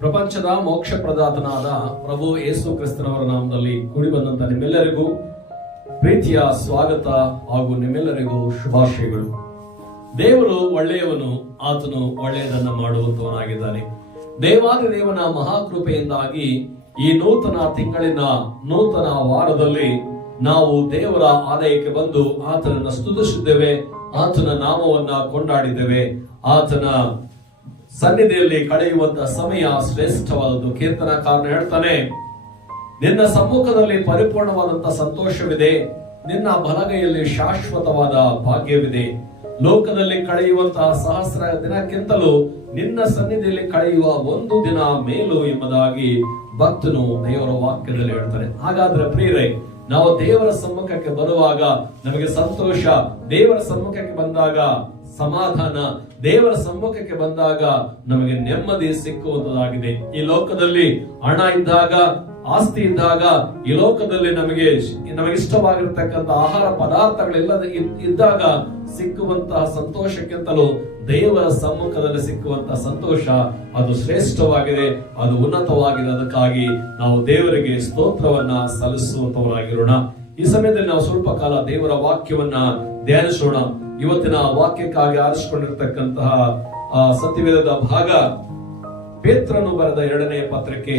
ಪ್ರಪಂಚದ ಮೋಕ್ಷ ಪ್ರದಾತನಾದ ಪ್ರಭು ಯೇಸು ಕ್ರಿಸ್ತನವರ ನಾಮದಲ್ಲಿ ಕೂಡಿ ಬಂದಂತ ನಿಮ್ಮೆಲ್ಲರಿಗೂ ಪ್ರೀತಿಯ ಸ್ವಾಗತ ಹಾಗೂ ನಿಮ್ಮೆಲ್ಲರಿಗೂ ಶುಭಾಶಯಗಳು. ದೇವರು ಒಳ್ಳೆಯವನು, ಆತನು ಒಳ್ಳೆಯದನ್ನ ಮಾಡುವಂತವನಾಗಿದ್ದಾನೆ. ದೇವಾದಿ ದೇವನ ಮಹಾಕೃಪೆಯಿಂದಾಗಿ ಈ ನೂತನ ತಿಂಗಳಿನ ನೂತನ ವಾರದಲ್ಲಿ ನಾವು ದೇವರ ಆಲಯಕ್ಕೆ ಬಂದು ಆತನನ್ನ ಸ್ತುತಿಸಿದ್ದೇವೆ, ಆತನ ನಾಮವನ್ನ ಕೊಂಡಾಡಿದ್ದೇವೆ. ಆತನ ಸನ್ನಿಧಿಯಲ್ಲಿ ಕಳೆಯುವಂತ ಸಮಯ ಶ್ರೇಷ್ಠವಾದದ್ದು. ಕೀರ್ತನಕಾರನು ಹೇಳ್ತಾನೆ, ನಿನ್ನ ಸಮ್ಮುಖದಲ್ಲಿ ಪರಿಪೂರ್ಣವಾದಂತ ಸಂತೋಷವಿದೆ, ನಿನ್ನ ಬಲಗೈಯಲ್ಲಿ ಶಾಶ್ವತವಾದ ಭಾಗ್ಯವಿದೆ. ಲೋಕದಲ್ಲಿ ಕಳೆಯುವಂತಹ ಸಹಸ್ರ ದಿನಕ್ಕಿಂತಲೂ ನಿನ್ನ ಸನ್ನಿಧಿಯಲ್ಲಿ ಕಳೆಯುವ ಒಂದು ದಿನ ಮೇಲು ಎಂಬುದಾಗಿ ಭಕ್ತನು ದೇವರ ವಾಕ್ಯದಲ್ಲಿ ಹೇಳ್ತಾನೆ. ಹಾಗಾದ್ರೆ ಪ್ರಿಯರೇ, ನಾವು ದೇವರ ಸಮ್ಮುಖಕ್ಕೆ ಬರುವಾಗ ನಮಗೆ ಸಂತೋಷ, ದೇವರ ಸಮ್ಮುಖಕ್ಕೆ ಬಂದಾಗ ಸಮಾಧಾನ, ದೇವರ ಸಮ್ಮುಖಕ್ಕೆ ಬಂದಾಗ ನಮಗೆ ನೆಮ್ಮದಿ ಸಿಕ್ಕುವಂತದಾಗಿದೆ. ಈ ಲೋಕದಲ್ಲಿ ಹಣ ಇದ್ದಾಗ, ಆಸ್ತಿ ಇದ್ದಾಗ, ಈ ಲೋಕದಲ್ಲಿ ನಮಗೆ ಇಷ್ಟವಾಗಿರತಕ್ಕಂತ ಆಹಾರ ಪದಾರ್ಥಗಳೆಲ್ಲದ ಇದ್ದಾಗ ಸಿಕ್ಕುವಂತಹ ಸಂತೋಷಕ್ಕಿಂತಲೂ ದೇವರ ಸಮ್ಮುಖದಲ್ಲಿ ಸಿಕ್ಕುವಂತಹ ಸಂತೋಷ ಅದು ಶ್ರೇಷ್ಠವಾಗಿದೆ, ಅದು ಉನ್ನತವಾಗಿದೆ. ಅದಕ್ಕಾಗಿ ನಾವು ದೇವರಿಗೆ ಸ್ತೋತ್ರವನ್ನ ಸಲ್ಲಿಸುವಂತವರಾಗಿರೋಣ. ಈ ಸಮಯದಲ್ಲಿ ನಾವು ಸ್ವಲ್ಪ ಕಾಲ ದೇವರ ವಾಕ್ಯವನ್ನ ಧ್ಯಾನಿಸೋಣ. ಇವತ್ತಿನ ವಾಕ್ಯಕ್ಕಾಗಿ ಆರಿಸಿಕೊಂಡಿರ್ತಕ್ಕಂತಹ ಸತ್ಯವೇದದ ಭಾಗ ಪೇತ್ರನು ಬರೆದ 2ನೇ ಪತ್ರಿಕೆ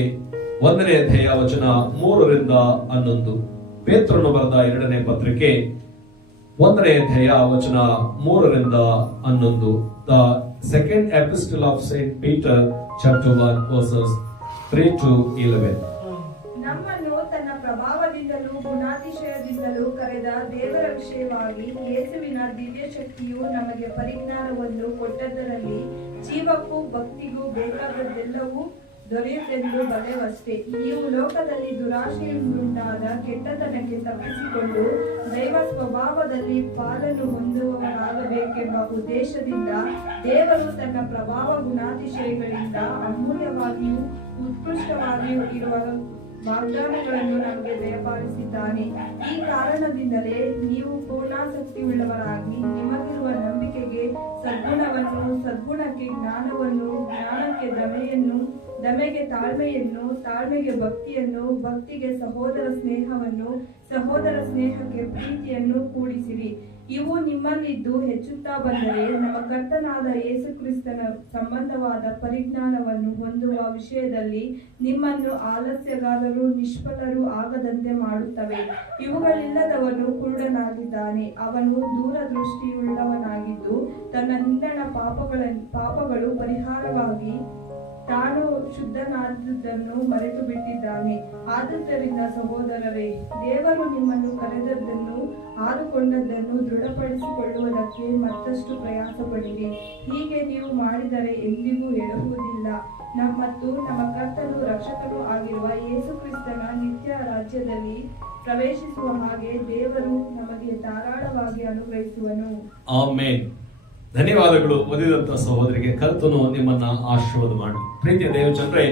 1ನೇ ಅಧ್ಯಾಯ ವಚನ 3ರಿಂದ 11. ಪೇತ್ರನು ಬರೆದ 2ನೇ ಪತ್ರಿಕೆ 1ನೇ ಅಧ್ಯಾಯ ವಚನ 3ರಿಂದ 11. The second epistle of Saint Peter, chapter 1, verses 3 to 11. ನಮ್ಮನ್ನು ತನ್ನ ಪ್ರಭಾವದಿಂದಲೂ ಗುಣಾತಿಶಯದಿಂದಲೂ ಕರೆದ ದೇವರ ವಿಷಯವಾಗಿ ಯೇಸುವಿನ ದಿವ್ಯ ಶಕ್ತಿಯು ನಮಗೆ ಪರಿಜ್ಞಾನವನ್ನು ಕೊಟ್ಟದರಲ್ಲಿ ಜೀವಕ್ಕೂ ಭಕ್ತಿಗೂ ಬೇಕಾದದ್ದೆಲ್ಲವೂ ದೊರೆಯುತ್ತೆಂದು ಬಲ್ಲೆವಷ್ಟೇ. ನೀವು ಲೋಕದಲ್ಲಿ ದುರಾಶೆಯಿಂದುಂಟಾದ ಕೆಟ್ಟತನಕ್ಕೆ ತಪ್ಪಿಸಿಕೊಂಡು ದೈವ ಸ್ವಭಾವದಲ್ಲಿ ಪಾಲನ್ನು ಹೊಂದುವವರಾಗಬೇಕೆಂಬ ಉದ್ದೇಶದಿಂದ ದೇವರು ತನ್ನ ಪ್ರಭಾವ ಗುಣಾತಿಶಯಗಳಿಂದ ಅಮೂಲ್ಯವಾಗಿಯೂ ಉತ್ಕೃಷ್ಟವಾಗಿಯೂ ಇರುವ ವಾಗ್ದಾನಗಳನ್ನು ನಮಗೆ ದಯಪಾಲಿಸಿದ್ದಾನೆ. ಈ ಕಾರಣದಿಂದಲೇ ನೀವು ಪೂರ್ಣಾಸಕ್ತಿಯುಳ್ಳವರಾಗಿ ನಿಮಗಿರುವ ನಂಬಿಕೆಗೆ ಸದ್ಗುಣವನ್ನು, ಸದ್ಗುಣಕ್ಕೆ ಜ್ಞಾನವನ್ನು, ಜ್ಞಾನಕ್ಕೆ ದಮೆಯನ್ನು, ದಮೆಗೆ ತಾಳ್ಮೆಯನ್ನು, ತಾಳ್ಮೆಗೆ ಭಕ್ತಿಯನ್ನು, ಭಕ್ತಿಗೆ ಸಹೋದರ ಸ್ನೇಹವನ್ನು, ಸಹೋದರ ಸ್ನೇಹಕ್ಕೆ ಪ್ರೀತಿಯನ್ನು ಕೂಡಿಸಿರಿ. ಇವು ನಿಮ್ಮಲ್ಲಿದ್ದು ಹೆಚ್ಚುತ್ತಾ ಬಂದರೆ ನಮ್ಮ ಕರ್ತನಾದ ಯೇಸು ಕ್ರಿಸ್ತನ ಸಂಬಂಧವಾದ ಪರಿಜ್ಞಾನವನ್ನು ಹೊಂದುವ ವಿಷಯದಲ್ಲಿ ನಿಮ್ಮನ್ನು ಆಲಸ್ಯಗಾರರು, ನಿಷ್ಫಲರು ಆಗದಂತೆ ಮಾಡುತ್ತವೆ. ಇವುಗಳಿಲ್ಲದವನು ಕುರುಡನಾಗಿದ್ದಾನೆ. ಅವನು ದೂರದೃಷ್ಟಿಯುಳ್ಳವನಾಗಿದ್ದು ತನ್ನ ಹಿಂದಣ ಪಾಪಗಳು ಪರಿಹಾರವಾಗಿ ತಾನು ಶುದ್ಧನಾದುದನ್ನು ಮರೆತು ಬಿಟ್ಟಿದ್ದಾನೆ. ಆದುದರಿಂದ ಸಹೋದರರೇ, ದೇವರು ನಿಮ್ಮನ್ನು ಕರೆದದ್ದನ್ನು, ಆದುಕೊಂಡದ್ದನ್ನು ದೃಢಪಡಿಸಿಕೊಳ್ಳುವುದಕ್ಕೆ ಮತ್ತಷ್ಟು ಪ್ರಯಾಸ ಪಡಿರಿ. ಹೀಗೆ ನೀವು ಮಾಡಿದರೆ ಎಂದಿಗೂ ಎಡಹುವುದಿಲ್ಲ. ಮತ್ತು ನಮ್ಮ ಕರ್ತನು ರಕ್ಷಕನೂ ಆಗಿರುವ ಯೇಸು ಕ್ರಿಸ್ತನ ನಿತ್ಯ ರಾಜ್ಯದಲ್ಲಿ ಪ್ರವೇಶಿಸುವ ಹಾಗೆ ದೇವರು ನಮಗೆ ಧಾರಾಳವಾಗಿ ಅನುಗ್ರಹಿಸುವನು. ಆಮೆನ್. ಧನ್ಯವಾದಗಳು. ಓದಿದಂತ ಸಹೋದರಿಗೆ ಕರ್ತನು ನಿಮ್ಮನ್ನ ಆಶೀರ್ವಾದ ಮಾಡಿ. ಪ್ರೀತಿಯ ದೇವಜನರೇ,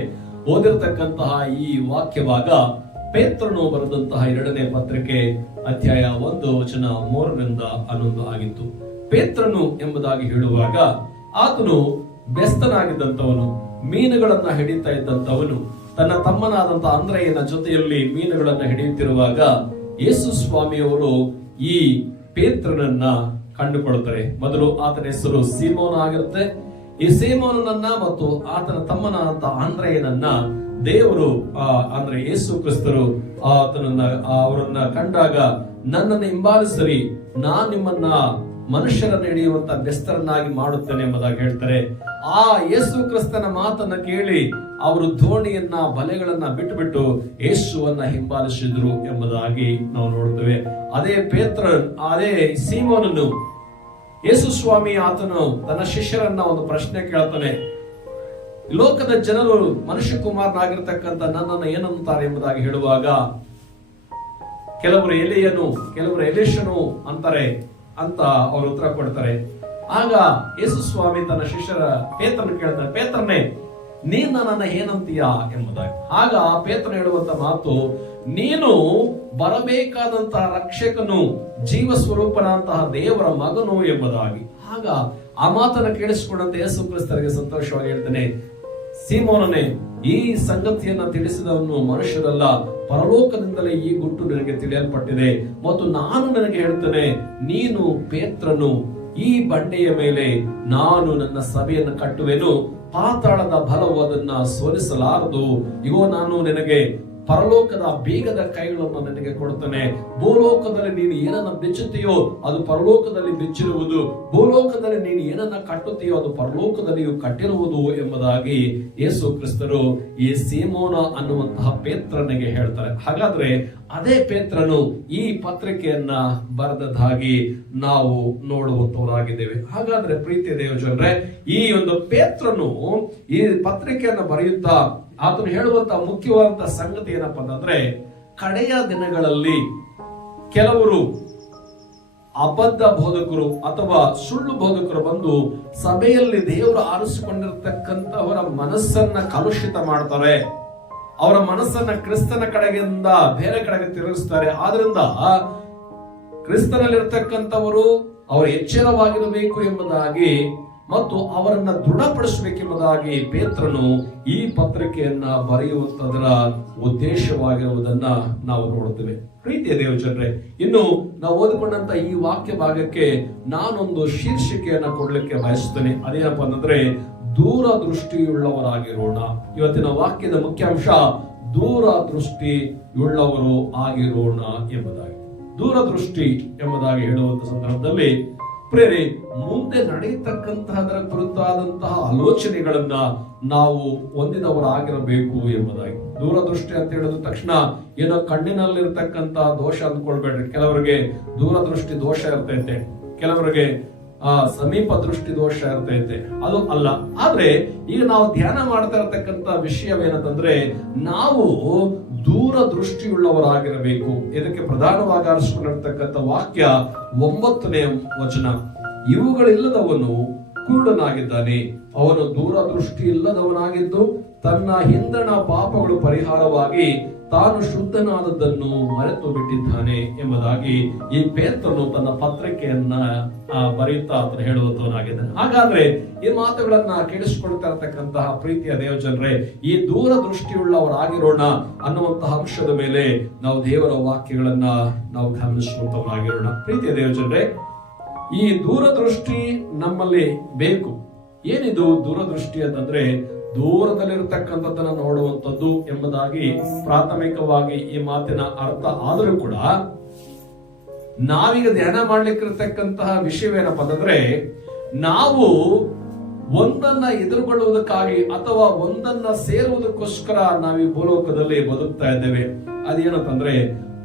ಓದಿರತಕ್ಕಂತಹ ಈ ವಾಕ್ಯ ಭಾಗ ಪೇತ್ರನು ಬರೆದಂತಹ 2ನೇ ಪತ್ರಿಕೆ ಅಧ್ಯಾಯ 1 ವಚನ 3ರಿಂದ 11 ಆಗಿತ್ತು. ಪೇತ್ರನು ಎಂಬುದಾಗಿ ಹೇಳುವಾಗ ಆತನು ಬೆಸ್ತನಾಗಿದ್ದಂಥವನು, ಮೀನುಗಳನ್ನ ಹಿಡಿತಾ ಇದ್ದಂಥವನು. ತನ್ನ ತಮ್ಮನಾದಂತ ಅಂದ್ರೆಯನ ಜೊತೆಯಲ್ಲಿ ಮೀನುಗಳನ್ನ ಹಿಡಿಯುತ್ತಿರುವಾಗ ಯೇಸು ಸ್ವಾಮಿಯವರು ಈ ಪೇತ್ರನನ್ನ ಕಂಡುಕೊಳ್ತಾರೆ. ಮೊದಲು ಆತನ ಹೆಸರು ಸೀಮೋನ ಆಗಿರುತ್ತೆ. ಈ ಸೀಮೋನನ್ನ ಮತ್ತು ಆತನ ತಮ್ಮನಾದಂತ ಆಂದ್ರೆಯನನ್ನ ದೇವರು ಅಂದ್ರೆ ಯೇಸು ಕ್ರಿಸ್ತರು ಅವರನ್ನ ಕಂಡಾಗ, ನನ್ನನ್ನು ಹಿಂಬಾಲಿಸಿರಿ, ನಾನ್ ನಿಮ್ಮನ್ನ ಮನುಷ್ಯರನ್ನ ಹಿಡಿಯುವಂತ ಬೆಸ್ತರನ್ನಾಗಿ ಮಾಡುತ್ತೇನೆ ಎಂಬುದಾಗಿ ಹೇಳ್ತಾರೆ. ಆ ಯೇಸು ಕ್ರಿಸ್ತನ ಮಾತನ್ನ ಕೇಳಿ ಅವರು ದೋಣಿಯನ್ನ, ಬಲೆಗಳನ್ನ ಬಿಟ್ಟು ಯೇಸುವನ್ನ ಹಿಂಬಾಲಿಸಿದ್ರು ಎಂಬುದಾಗಿ ನಾವು ನೋಡ್ತೇವೆ. ಅದೇ ಸೀಮೋನನು ಯೇಸು ಸ್ವಾಮಿ ಆತನು ತನ್ನ ಶಿಷ್ಯರನ್ನ ಒಂದು ಪ್ರಶ್ನೆ ಕೇಳ್ತಾನೆ. ಲೋಕದ ಜನರು ಮನುಷ್ಯ ಕುಮಾರನಾಗಿರ್ತಕ್ಕಂಥ ನನ್ನನ್ನು ಏನಂತಾರೆ ಎಂಬುದಾಗಿ ಹೇಳುವಾಗ ಕೆಲವರು ಎಲಿಯನು, ಕೆಲವರು ಎಲಿಷನು ಅಂತಾರೆ ಅಂತ ಅವರು ಉತ್ತರ ಕೊಡ್ತಾರೆ. ಆಗ ಯೇಸು ಸ್ವಾಮಿ ತನ್ನ ಶಿಷ್ಯರ ಪೇತ್ರನ ಕೇಳ್ತಾನೆ, ಪೇತ್ರನೇ, ನೀನ್ ನನ್ನ ಏನಂತೀಯ ಎಂಬುದಾಗಿ. ಆಗ ಪೇತ್ರನ ಹೇಳುವಂತ ಮಾತು, ನೀನು ಬರಬೇಕಾದಂತಹ ರಕ್ಷಕನು, ಜೀವ ಸ್ವರೂಪನಂತಹ ದೇವರ ಮಗನು ಎಂಬುದಾಗಿ. ಆಗ ಆ ಮಾತನ್ನು ಕೇಳಿಸಿಕೊಂಡಂತ ಯೇಸು ಕ್ರಿಸ್ತರಿಗೆ ಸಂತೋಷವಾಗಿ ಹೇಳ್ತಾನೆ, ಸೀಮೋನನೇ, ಈ ಸಂಗತಿಯನ್ನ ತಿಳಿಸಿದವನು ಮನುಷ್ಯರಲ್ಲ, ಪರಲೋಕದಿಂದಲೇ ಈ ಗುಟ್ಟು ನಿನಗೆ ತಿಳಿಯಲ್ಪಟ್ಟಿದೆ. ಮತ್ತು ನಾನು ನಿನಗೆ ಹೇಳ್ತೇನೆ, ನೀನು ಪೇತ್ರನು, ಈ ಬಂಡೆಯ ಮೇಲೆ ನಾನು ನನ್ನ ಸಭೆಯನ್ನು ಕಟ್ಟುವೆನು, ಪಾತಾಳದ ಬಲವು ಅದನ್ನ ಸೋಲಿಸಲಾರದು. ಇಗೋ, ನಾನು ನಿನಗೆ ಪರಲೋಕದ ಬೀಗದ ಕೈಗಳನ್ನು ನಿನಗೆ ಕೊಡುತ್ತೇನೆ. ಭೂಲೋಕದಲ್ಲಿ ನೀನು ಏನನ್ನ ಬಿಚ್ಚುತ್ತೀಯೋ ಅದು ಪರಲೋಕದಲ್ಲಿ ಬಿಚ್ಚಿರುವುದು, ಭೂಲೋಕದಲ್ಲಿ ನೀನು ಏನನ್ನ ಕಟ್ಟುತ್ತೀಯೋ ಅದು ಪರಲೋಕದಲ್ಲಿಯೂ ಕಟ್ಟಿರುವುದು ಎಂಬುದಾಗಿ ಯೇಸು ಕ್ರಿಸ್ತರು ಈ ಸೀಮೋನ ಅನ್ನುವಂತಹ ಪೇತ್ರನಿಗೆ ಹೇಳ್ತಾರೆ. ಹಾಗಾದ್ರೆ ಅದೇ ಪೇತ್ರನು ಈ ಪತ್ರಿಕೆಯನ್ನ ಬರೆದದ್ದಾಗಿ ನಾವು ನೋಡುವಂತವರಾಗಿದ್ದೇವೆ. ಹಾಗಾದ್ರೆ ಪ್ರೀತಿಯ ದೇವಜನರೇ, ಈ ಒಂದು ಪೇತ್ರನು ಈ ಪತ್ರಿಕೆಯನ್ನ ಬರೆಯುತ್ತಾ ಆತನು ಹೇಳುವಂತ ಮುಖ್ಯವಾದಂತಹ ಸಂಗತಿ ಏನಪ್ಪಾ ಅಂತಂದ್ರೆ, ಕಡೆಯ ದಿನಗಳಲ್ಲಿ ಕೆಲವರು ಅಬದ್ಧ ಬೋಧಕರು ಅಥವಾ ಸುಳ್ಳು ಬೋಧಕರು ಬಂದು ಸಭೆಯಲ್ಲಿ ದೇವರು ಆರಿಸಿಕೊಂಡಿರ್ತಕ್ಕಂಥವರ ಮನಸ್ಸನ್ನ ಕಲುಷಿತ ಮಾಡ್ತಾರೆ, ಅವರ ಮನಸ್ಸನ್ನ ಕ್ರಿಸ್ತನ ಕಡೆಗಿಂದ ಬೇರೆ ಕಡೆಗೆ ತಿರುಗಿಸ್ತಾರೆ. ಆದ್ರಿಂದ ಕ್ರಿಸ್ತನಲ್ಲಿರ್ತಕ್ಕಂಥವರು ಅವರು ಎಚ್ಚರವಾಗಿರಬೇಕು ಎಂಬುದಾಗಿ ಮತ್ತು ಅವರನ್ನ ದೃಢಪಡಿಸಬೇಕೆಂಬುದಾಗಿ ಪೇತ್ರನು ಈ ಪತ್ರಿಕೆಯನ್ನ ಬರೆಯುವಂತದರ ಉದ್ದೇಶವಾಗಿರುವುದನ್ನ ನಾವು ನೋಡುತ್ತೇವೆ. ಪ್ರೀತಿಯ ದೇವಜನರೇ, ಇನ್ನು ನಾವು ಓದಿಕೊಂಡಂತ ಈ ವಾಕ್ಯ ಭಾಗಕ್ಕೆ ನಾನೊಂದು ಶೀರ್ಷಿಕೆಯನ್ನ ಕೊಡ್ಲಿಕ್ಕೆ ಬಯಸುತ್ತೇನೆ. ಅದೇನಪ್ಪ ಅಂತಂದ್ರೆ, ದೂರದೃಷ್ಟಿಯುಳ್ಳವರಾಗಿರೋಣ. ಇವತ್ತಿನ ವಾಕ್ಯದ ಮುಖ್ಯಾಂಶ ದೂರದೃಷ್ಟಿಯುಳ್ಳವರು ಆಗಿರೋಣ ಎಂಬುದಾಗಿ. ದೂರದೃಷ್ಟಿ ಎಂಬುದಾಗಿ ಹೇಳುವಂತ ಸಂದರ್ಭದಲ್ಲಿ ಪ್ರೇರೆ ಮುಂದೆ ನಡೆಯತಕ್ಕಂತಹದರ ಕುರಿತಾದಂತಹ ಆಲೋಚನೆಗಳನ್ನ ನಾವು ಹೊಂದಿದವರಾಗಿರಬೇಕು ಎಂಬುದಾಗಿ. ದೂರದೃಷ್ಟಿ ಅಂತ ಹೇಳಿದ ತಕ್ಷಣ ಏನೋ ಕಣ್ಣಿನಲ್ಲಿರ್ತಕ್ಕಂತಹ ದೋಷ ಅಂದ್ಕೊಳ್ಬೇಡ್ರಿ. ಕೆಲವರಿಗೆ ದೂರದೃಷ್ಟಿ ದೋಷ ಇರ್ತೈತೆ, ಕೆಲವರಿಗೆ ಸಮೀಪ ದೃಷ್ಟಿ ದೋಷ ಇರ್ತೈತೆ, ಅದು ಅಲ್ಲ. ಆದ್ರೆ ಈಗ ನಾವು ಧ್ಯಾನ ಮಾಡ್ತಾ ಇರತಕ್ಕಂತ ವಿಷಯವೇನಂತಂದ್ರೆ, ನಾವು ದೂರದೃಷ್ಟಿಯುಳ್ಳವರಾಗಿರಬೇಕು. ಇದಕ್ಕೆ ಪ್ರಧಾನವಾಗಿ ಆರಿಸಿಕೊಂಡಿರ್ತಕ್ಕಂಥ ವಾಕ್ಯ 9ನೇ ವಚನ. ಇವುಗಳಿಲ್ಲದವನು ಕುರುಡನಾಗಿದ್ದಾನೆ, ಅವನು ದೂರದೃಷ್ಟಿ ಇಲ್ಲದವನಾಗಿದ್ದು ತನ್ನ ಹಿಂದಣ ಪಾಪಗಳು ಪರಿಹಾರವಾಗಿ ತಾನು ಶುದ್ಧನಾದದ್ದನ್ನು ಮರೆತು ಬಿಟ್ಟಿದ್ದಾನೆ ಎಂಬುದಾಗಿ ಈ ಪೇತ್ರನು ತನ್ನ ಪತ್ರಿಕೆಯನ್ನ ಬರೆಯುತ್ತಾ ಆತನು ಹೇಳುವಂತವನಾಗಿದ್ದಾನೆ. ಹಾಗಾದ್ರೆ ಈ ಮಾತುಗಳನ್ನ ಕೇಳಿಸಿಕೊಳ್ತಾ ಇರತಕ್ಕಂತಹ ಪ್ರೀತಿಯ ದೇವಜನರೇ, ಈ ದೂರದೃಷ್ಟಿಯುಳ್ಳವರಾಗಿರೋಣ ಅನ್ನುವಂತಹ ಅಂಶದ ಮೇಲೆ ನಾವು ದೇವರ ವಾಕ್ಯಗಳನ್ನ ನಾವು ಗಮನಿಸುವಂತವರಾಗಿರೋಣ. ಪ್ರೀತಿಯ ದೇವಜನರೇ, ಈ ದೂರದೃಷ್ಟಿ ನಮ್ಮಲ್ಲಿ ಬೇಕು. ಏನಿದು ದೂರದೃಷ್ಟಿ ಅಂತಂದ್ರೆ, ದೂರದಲ್ಲಿರತಕ್ಕಂಥದ್ದನ್ನ ನೋಡುವಂಥದ್ದು ಎಂಬುದಾಗಿ ಪ್ರಾಥಮಿಕವಾಗಿ ಈ ಮಾತಿನ ಅರ್ಥ ಆದರೂ ಕೂಡ ನಾವೀಗ ಧ್ಯಾನ ಮಾಡ್ಲಿಕ್ಕಿರತಕ್ಕಂತಹ ವಿಷಯವೇನಪ್ಪ ಅಂತಂದ್ರೆ, ನಾವು ಒಂದನ್ನ ಎದುರುಗೊಳ್ಳುವುದಕ್ಕಾಗಿ ಅಥವಾ ಒಂದನ್ನ ಸೇರುವುದಕ್ಕೋಸ್ಕರ ನಾವು ಈ ಭೂಲೋಕದಲ್ಲಿ ಬದುಕ್ತಾ ಇದ್ದೇವೆ. ಅದೇನಂತಂದ್ರೆ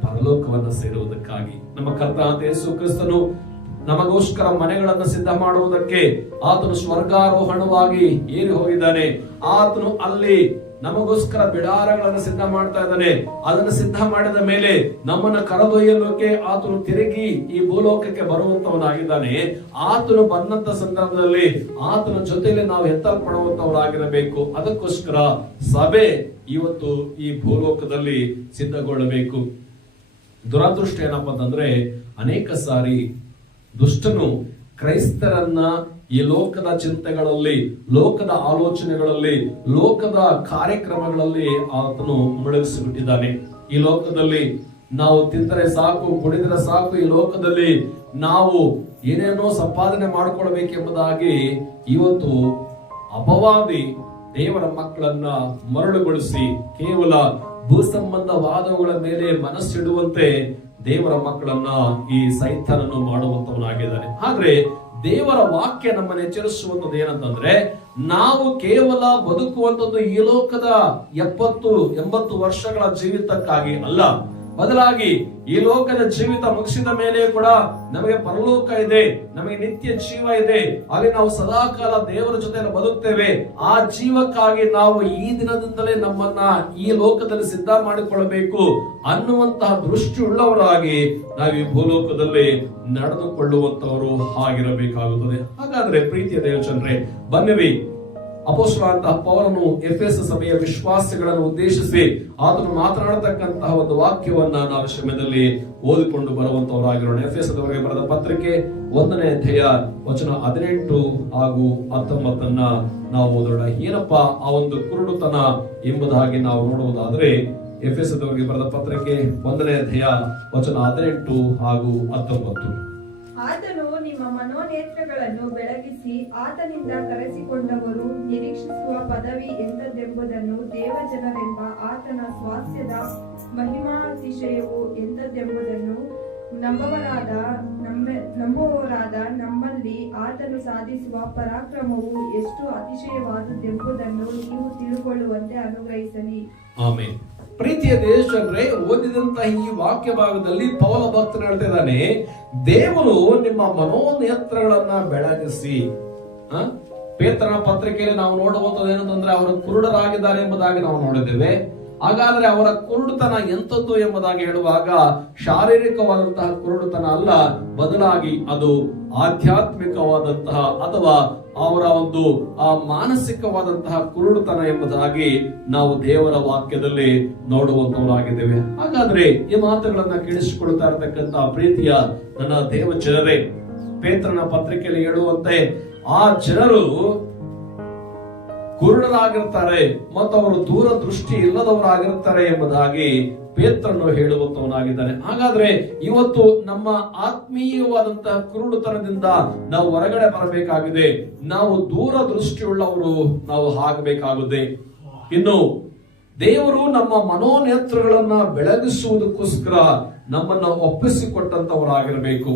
ಪರಲೋಕವನ್ನ ಸೇರುವುದಕ್ಕಾಗಿ. ನಮ್ಮ ಕರ್ತನಾದ ಯೇಸು ಕ್ರಿಸ್ತನು ನಮಗೋಸ್ಕರ ಮನೆಗಳನ್ನು ಸಿದ್ಧ ಮಾಡುವುದಕ್ಕೆ ಆತನು ಸ್ವರ್ಗಾರೋಹಣವಾಗಿ ಏರಿ ಹೋಗಿದ್ದಾನೆ. ಆತನು ಅಲ್ಲಿ ನಮಗೋಸ್ಕರ ಬಿಡಾರಗಳನ್ನು ಸಿದ್ಧ ಮಾಡ್ತಾ ಇದ್ದಾನೆ. ಅದನ್ನು ಸಿದ್ಧ ಮಾಡಿದ ಮೇಲೆ ನಮ್ಮನ್ನ ಕರೆದೊಯ್ಯಲೋಕೆ ಆತನು ತಿರುಗಿ ಈ ಭೂಲೋಕಕ್ಕೆ ಬರುವಂತವನಾಗಿದ್ದಾನೆ. ಆತನು ಬಂದಂತ ಸಂದರ್ಭದಲ್ಲಿ ಆತನ ಜೊತೆಯಲ್ಲಿ ನಾವು ಎತ್ತಲ್ಪಡುವಂತವರಾಗಿರಬೇಕು. ಅದಕ್ಕೋಸ್ಕರ ಸಭೆ ಇವತ್ತು ಈ ಭೂಲೋಕದಲ್ಲಿ ಸಿದ್ಧಗೊಳ್ಳಬೇಕು. ದುರದೃಷ್ಟ ಏನಪ್ಪಾ ಅಂತಂದ್ರೆ, ಅನೇಕ ಸಾರಿ ದುಷ್ಟನು ಕ್ರೈಸ್ತರನ್ನ ಈ ಲೋಕದ ಚಿಂತೆಗಳಲ್ಲಿ, ಲೋಕದ ಆಲೋಚನೆಗಳಲ್ಲಿ, ಲೋಕದ ಕಾರ್ಯಕ್ರಮಗಳಲ್ಲಿ ಆತನು ಮುಳುಗಿಸಿಬಿಟ್ಟಿದ್ದಾನೆ. ಈ ಲೋಕದಲ್ಲಿ ನಾವು ತಿಂದರೆ ಸಾಕು, ಕುಡಿದರೆ ಸಾಕು, ಈ ಲೋಕದಲ್ಲಿ ನಾವು ಏನೇನೋ ಸಂಪಾದನೆ ಮಾಡಿಕೊಳ್ಬೇಕೆಂಬುದಾಗಿ ಇವತ್ತು ಅಪವಾದಿ ದೇವರ ಮಕ್ಕಳನ್ನ ಮರಳುಗೊಳಿಸಿ ಕೇವಲ ಭೂ ಸಂಬಂಧವಾದವುಗಳ ಮೇಲೆ ಮನಸ್ಸಿಡುವಂತೆ ದೇವರ ಮಕ್ಕಳನ್ನ ಈ ಸೈತಾನನು ಮಾಡುವಂತವನಾಗಿದ್ದಾನೆ. ಆದ್ರೆ ದೇವರ ವಾಕ್ಯ ನಮ್ಮನ್ನು ಎಚ್ಚರಿಸುವಂತದ್ದು ಏನಂತಂದ್ರೆ, ನಾವು ಕೇವಲ ಬದುಕುವಂತದ್ದು ಈ ಲೋಕದ 70-80 ವರ್ಷಗಳ ಜೀವಿತಕ್ಕಾಗಿ ಅಲ್ಲ, ಬದಲಾಗಿ ಈ ಲೋಕದ ಜೀವಿತ ಮುಗಿಸಿದ ಮೇಲೆ ಕೂಡ ನಮಗೆ ಪರಲೋಕ ಇದೆ, ನಮಗೆ ನಿತ್ಯ ಜೀವ ಇದೆ, ಅಲ್ಲಿ ನಾವು ಸದಾಕಾಲ ದೇವರ ಜೊತೆ ಬದುಕ್ತೇವೆ. ಆ ಜೀವಕ್ಕಾಗಿ ನಾವು ಈ ದಿನದಿಂದಲೇ ನಮ್ಮನ್ನ ಈ ಲೋಕದಲ್ಲಿ ಸಿದ್ಧ ಮಾಡಿಕೊಳ್ಳಬೇಕು ಅನ್ನುವಂತಹ ದೃಷ್ಟಿ ಉಳ್ಳವರಾಗಿ ನಾವು ಈ ಭೂಲೋಕದಲ್ಲಿ ನಡೆದುಕೊಳ್ಳುವಂತವರು ಆಗಿರಬೇಕಾಗುತ್ತದೆ. ಹಾಗಾದ್ರೆ ಪ್ರೀತಿಯ ದೇವಚಂದ್ರೆ, ಬನ್ನಿವಿ ಅಪೊಸ್ತಲನಾದಂತಹ ಪೌಲನು ಎಫೆಸ ಸಭೆಯ ವಿಶ್ವಾಸಿಗಳನ್ನು ಉದ್ದೇಶಿಸಿ ಆತನು ಮಾತನಾಡತಕ್ಕಂತಹ ಒಂದು ವಾಕ್ಯವನ್ನ ನಾವು ಸಮಯದಲ್ಲಿ ಓದಿಕೊಂಡು ಬರುವಂತವರಾಗಿರೋಣ. ಎಫೆಸದವರಿಗೆ ಬರೆದ ಪತ್ರಿಕೆ 1ನೇ ಅಧ್ಯಾಯ ವಚನ 18 ಹಾಗೂ 19 ನಾವು ಓದೋಣ. ಏನಪ್ಪಾ ಆ ಒಂದು ಕುರುಡುತನ ಎಂಬುದಾಗಿ ನಾವು ನೋಡುವುದಾದ್ರೆ, ಎಫೆಸದವರಿಗೆ ಬರೆದ ಪತ್ರಿಕೆ 1ನೇ ಅಧ್ಯಾಯ ವಚನ 18 ಹಾಗೂ 19. ಆತನು ನಿಮ್ಮ ಮನೋನೇತ್ರಗಳನ್ನು ಬೆಳಗಿಸಿ ಆತನಿಂದ ಕರೆಸಿಕೊಂಡವರು ನಿರೀಕ್ಷಿಸುವ ಪದವಿ ಎಂಥದ್ದೆಂಬುದನ್ನು ದೇವಜನರೆಂಬ ಆತನ ಸ್ವಾಸ್ಯದ ಮಹಿಮಾತಿಶಯವು ಎಂಥದ್ದೆಂಬುದನ್ನು ನಂಬುವವರಾದ ನಮ್ಮಲ್ಲಿ ಆತನು ಸಾಧಿಸುವ ಪರಾಕ್ರಮವು ಎಷ್ಟು ಅತಿಶಯವಾದದ್ದೆಂಬುದನ್ನು ನೀವು ತಿಳುಕೊಳ್ಳುವಂತೆ ಅನುಗ್ರಹಿಸಲಿ. ಆಮೆನ್. ಪ್ರೀತಿಯ ದೇಶರೇ, ಓದಿದಂತಹ ಈ ವಾಕ್ಯ ಭಾಗದಲ್ಲಿ ಪೌಲ ಭಕ್ತನು ಹೇಳ್ತಾ ಇದ್ದಾನೆ, ದೇವರು ನಿಮ್ಮ ಮನೋನೇತ್ರಗಳನ್ನ ಬೆಳಗಿಸಿ. ಪೇತ್ರನ ಪತ್ರಿಕೆಯಲ್ಲಿ ನಾವು ನೋಡುವಂತದ್ದು ಏನಂತಂದ್ರೆ ಅವರು ಕುರುಡರಾಗಿದ್ದಾರೆ ಎಂಬುದಾಗಿ ನಾವು ನೋಡಿದ್ದೇವೆ. ಹಾಗಾದ್ರೆ ಅವರ ಕುರುಡುತನ ಎಂಥದ್ದು ಎಂಬುದಾಗಿ ಹೇಳುವಾಗ ಶಾರೀರಿಕವಾದಂತಹ ಕುರುಡುತನ ಅಲ್ಲ, ಬದಲಾಗಿ ಅದು ಆಧ್ಯಾತ್ಮಿಕವಾದಂತಹ ಅಥವಾ ಅವರ ಒಂದು ಮಾನಸಿಕವಾದಂತಹ ಕುರುಡುತನ ಎಂಬುದಾಗಿ ನಾವು ದೇವರ ವಾಕ್ಯದಲ್ಲಿ ನೋಡುವಂತವರಾಗಿದ್ದೇವೆ. ಹಾಗಾದ್ರೆ ಈ ಮಾತುಗಳನ್ನ ಕೇಳಿಸಿಕೊಳ್ತಾ ಇರತಕ್ಕಂತಹ ಪ್ರೀತಿಯ ನನ್ನ ದೇವ ಜನರೇ, ಪೇತ್ರನ ಪತ್ರಿಕೆಯಲ್ಲಿ ಹೇಳುವಂತೆ ಆ ಜನರು ಕುರುಡರಾಗಿರ್ತಾರೆ ಮತ್ತು ಅವರು ದೂರ ದೃಷ್ಟಿ ಇಲ್ಲದವರಾಗಿರ್ತಾರೆ ಎಂಬುದಾಗಿ ಪೇತ್ರನು ಹೇಳುವಂತವನಾಗಿದ್ದಾನೆ. ಹಾಗಾದ್ರೆ ಇವತ್ತು ನಮ್ಮ ಆತ್ಮೀಯವಾದಂತಹ ಕುರುಡುತನದಿಂದ ನಾವು ಹೊರಗಡೆ ಬರಬೇಕಾಗಿದೆ. ನಾವು ದೂರ ದೃಷ್ಟಿಯುಳ್ಳವರು ನಾವು ಆಗಬೇಕಾಗಿದೆ. ಇನ್ನು ದೇವರು ನಮ್ಮ ಮನೋನೇತ್ರಗಳನ್ನ ಬೆಳಗಿಸುವುದಕ್ಕೋಸ್ಕರ ನಮ್ಮನ್ನ ಒಪ್ಪಿಸಿಕೊಟ್ಟಂತವರಾಗಿರಬೇಕು.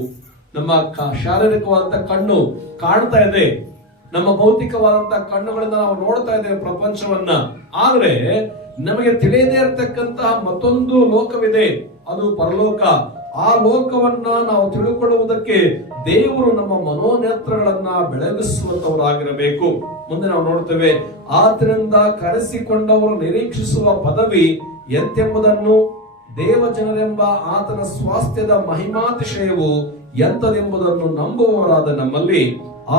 ನಮ್ಮ ಶಾರೀರಿಕವಾದಂತಹ ಕಣ್ಣು ಕಾಣ್ತಾ ಇದೆ, ನಮ್ಮ ಭೌತಿಕವಾದಂತಹ ಕಣ್ಣುಗಳಿಂದ ನಾವು ನೋಡ್ತಾ ಇದ್ದೇವೆ ಪ್ರಪಂಚವನ್ನ. ಆದ್ರೆ ನಮಗೆ ತಿಳಿಯದೇ ಇರತಕ್ಕಂತಹ ಮತ್ತೊಂದು ಲೋಕವಿದೆ, ಅದು ಪರಲೋಕ. ಆ ಲೋಕವನ್ನ ನಾವು ತಿಳುಕೊಳ್ಳುವುದಕ್ಕೆ ದೇವರು ನಮ್ಮ ಮನೋನೇತ್ರಗಳನ್ನ ಬೆಳಗಿಸುವಂತವರಾಗಿರಬೇಕು. ಮುಂದೆ ನಾವು ನೋಡ್ತೇವೆ, ಆತನಿಂದ ಕರೆಸಿಕೊಂಡವರು ನಿರೀಕ್ಷಿಸುವ ಪದವಿ ಎಂತೆಂಬುದನ್ನು ದೇವಜನರೆಂಬ ಆತನ ಸ್ವಾಸ್ಥ್ಯದ ಮಹಿಮಾತಿಶಯವು ಎಂತದೆಂಬುದನ್ನು ನಂಬುವವರಾದ ನಮ್ಮಲ್ಲಿ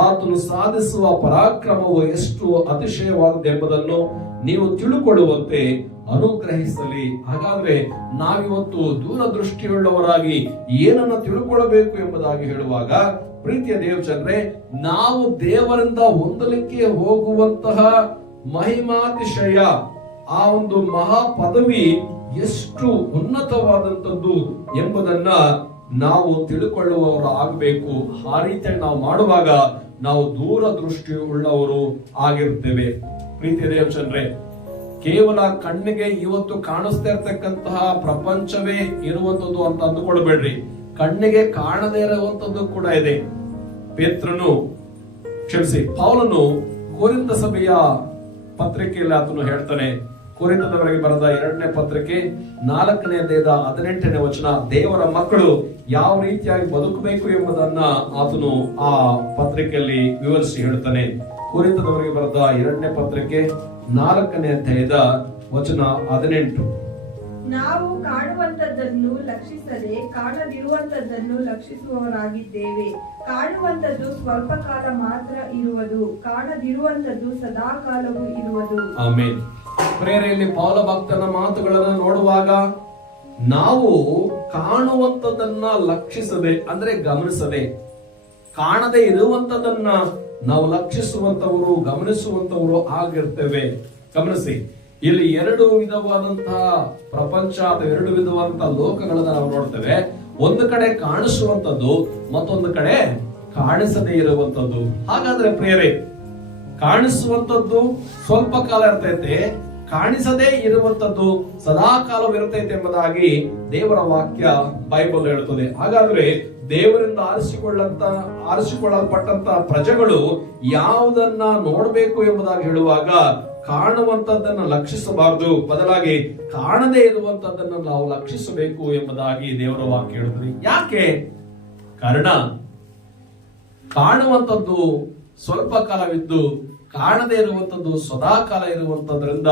ಆತನು ಸಾಧಿಸುವ ಪರಾಕ್ರಮವು ಎಷ್ಟು ಅತಿಶಯವಾದದ್ದೆಂಬುದನ್ನು ನೀವು ತಿಳುಕೊಳ್ಳುವಂತೆ ಅನುಗ್ರಹಿಸಲಿ. ಹಾಗಾದ್ರೆ ನಾವಿವತ್ತು ದೂರದೃಷ್ಟಿಯುಳ್ಳವರಾಗಿ ಏನನ್ನ ತಿಳ್ಕೊಳ್ಳಬೇಕು ಎಂಬುದಾಗಿ ಹೇಳುವಾಗ, ಪ್ರೀತಿಯ ದೇವಜನರೇ, ನಾವು ದೇವರಿಂದ ಹೊಂದಲಿಕ್ಕೆ ಹೋಗುವಂತಹ ಮಹಿಮಾತಿಶಯ, ಆ ಒಂದು ಮಹಾ ಪದವಿ ಎಷ್ಟು ಉನ್ನತವಾದಂಥದ್ದು ಎಂಬುದನ್ನ ನಾವು ತಿಳ್ಕೊಳ್ಳುವವರು ಆಗಬೇಕು. ಆ ರೀತಿಯಾಗಿ ನಾವು ಮಾಡುವಾಗ ನಾವು ದೂರದೃಷ್ಟಿ ಉಳ್ಳವರು ಆಗಿರ್ತೇವೆ. ಪ್ರೀತಿಯ ದೇವಜನರೇ, ಕೇವಲ ಕಣ್ಣಿಗೆ ಇವತ್ತು ಕಾಣಿಸ್ತಾ ಇರ್ತಕ್ಕಂತಹ ಪ್ರಪಂಚವೇ ಇರುವಂತದ್ದು ಅಂತ ಅಂದುಕೊಳ್ಬೇಡ್ರಿ. ಕಣ್ಣಿಗೆ ಕಾಣದೇ ಇರುವಂತದ್ದು ಕೂಡ ಇದೆ. ಪೌಲನು ಕೊರಿಂಥ ಸಭೆಯ ಪತ್ರಿಕೆಯಲ್ಲಿ ಆತನು ಹೇಳ್ತಾನೆ, ಕೊರಿಂಥದವರಿಗೆ ಬರೆದ 2ನೇ ಪತ್ರಿಕೆ 4ನೇ ಅಧ್ಯಾಯದ 18ನೇ ವಚನ, ದೇವರ ಮಕ್ಕಳು ಯಾವ ರೀತಿಯಾಗಿ ಬದುಕಬೇಕು ಎಂಬುದನ್ನ ಆತನು ಆ ಪತ್ರಿಕೆಯಲ್ಲಿ ವಿವರಿಸಿ ಹೇಳ್ತಾನೆ. ಕೊರಿಂಥದವರಿಗೆ ಬರೆದ 2ನೇ ಪತ್ರಿಕೆ 4ನೇ ಅಧ್ಯಾಯದ ವಚನ 18, ನಾವು ಕಾಣುವಂತದ್ದನ್ನು ಲಕ್ಷಿಸದೆ ಕಾಣದಿರುವಂತದ್ದನ್ನು ಲಕ್ಷಿಸುವವರಾಗಿದ್ದೇವೆ. ಕಾಣುವಂತದ್ದು ಸ್ವಲ್ಪ ಕಾಲ ಮಾತ್ರ ಇರುವುದು, ಕಾಣದಿರುವಂತದ್ದು ಸದಾ ಕಾಲವೂ ಇರುವುದು. ಆಮೆನ್. ಪ್ರೇರೆಯಲ್ಲಿ ಪೌಲ ಭಕ್ತನ ಮಾತುಗಳನ್ನು ನೋಡುವಾಗ ನಾವು ಕಾಣುವಂತದನ್ನ ಲಕ್ಷಿಸದೆ, ಅಂದ್ರೆ ಗಮನಿಸದೆ, ಕಾಣದೆ ಇರುವಂತದನ್ನ ನಾವು ಲಕ್ಷಿಸುವಂತವರು, ಗಮನಿಸುವಂತವರು ಆಗಿರ್ತೇವೆ. ಗಮನಿಸಿ, ಇಲ್ಲಿ 2 ವಿಧವಾದಂತಹ ಪ್ರಪಂಚ ಅಥವಾ 2 ವಿಧವಾದಂತಹ ಲೋಕಗಳನ್ನ ನಾವು ನೋಡ್ತೇವೆ. ಒಂದು ಕಡೆ ಕಾಣಿಸುವಂತದ್ದು, ಮತ್ತೊಂದು ಕಡೆ ಕಾಣಿಸದೇ ಇರುವಂತದ್ದು. ಹಾಗಾದ್ರೆ ಪ್ರಿಯರೇ, ಕಾಣಿಸುವಂತದ್ದು ಸ್ವಲ್ಪ ಕಾಲ ಇರ್ತೈತೆ, ಕಾಣಿಸದೇ ಇರುವಂತದ್ದು ಸದಾ ಕಾಲವಿರ್ತೈತೆ ಎಂಬುದಾಗಿ ದೇವರ ವಾಕ್ಯ ಬೈಬಲ್ ಹೇಳುತ್ತದೆ. ಹಾಗಾದ್ರೆ ದೇವರಿಂದ ಆರಿಸಿಕೊಳ್ಳಲ್ಪಟ್ಟಂತ ಪ್ರಜೆಗಳು ಯಾವುದನ್ನ ನೋಡಬೇಕು ಎಂಬುದಾಗಿ ಹೇಳುವಾಗ ಕಾಣುವಂತದ್ದನ್ನ ಲಕ್ಷಿಸಬಾರದು, ಬದಲಾಗಿ ಕಾಣದೇ ಇರುವಂತದ್ದನ್ನು ನಾವು ಲಕ್ಷಿಸಬೇಕು ಎಂಬುದಾಗಿ ದೇವರ ವಾಕ್ಯ ಹೇಳುತ್ತದೆ. ಯಾಕೆ? ಕಾರಣ ಕಾಣುವಂತದ್ದು ಸ್ವಲ್ಪ ಕಾಲವಿದ್ದು ಕಾಣದೇ ಇರುವಂತದ್ದು ಸದಾ ಕಾಲ ಇರುವಂತದ್ರಿಂದ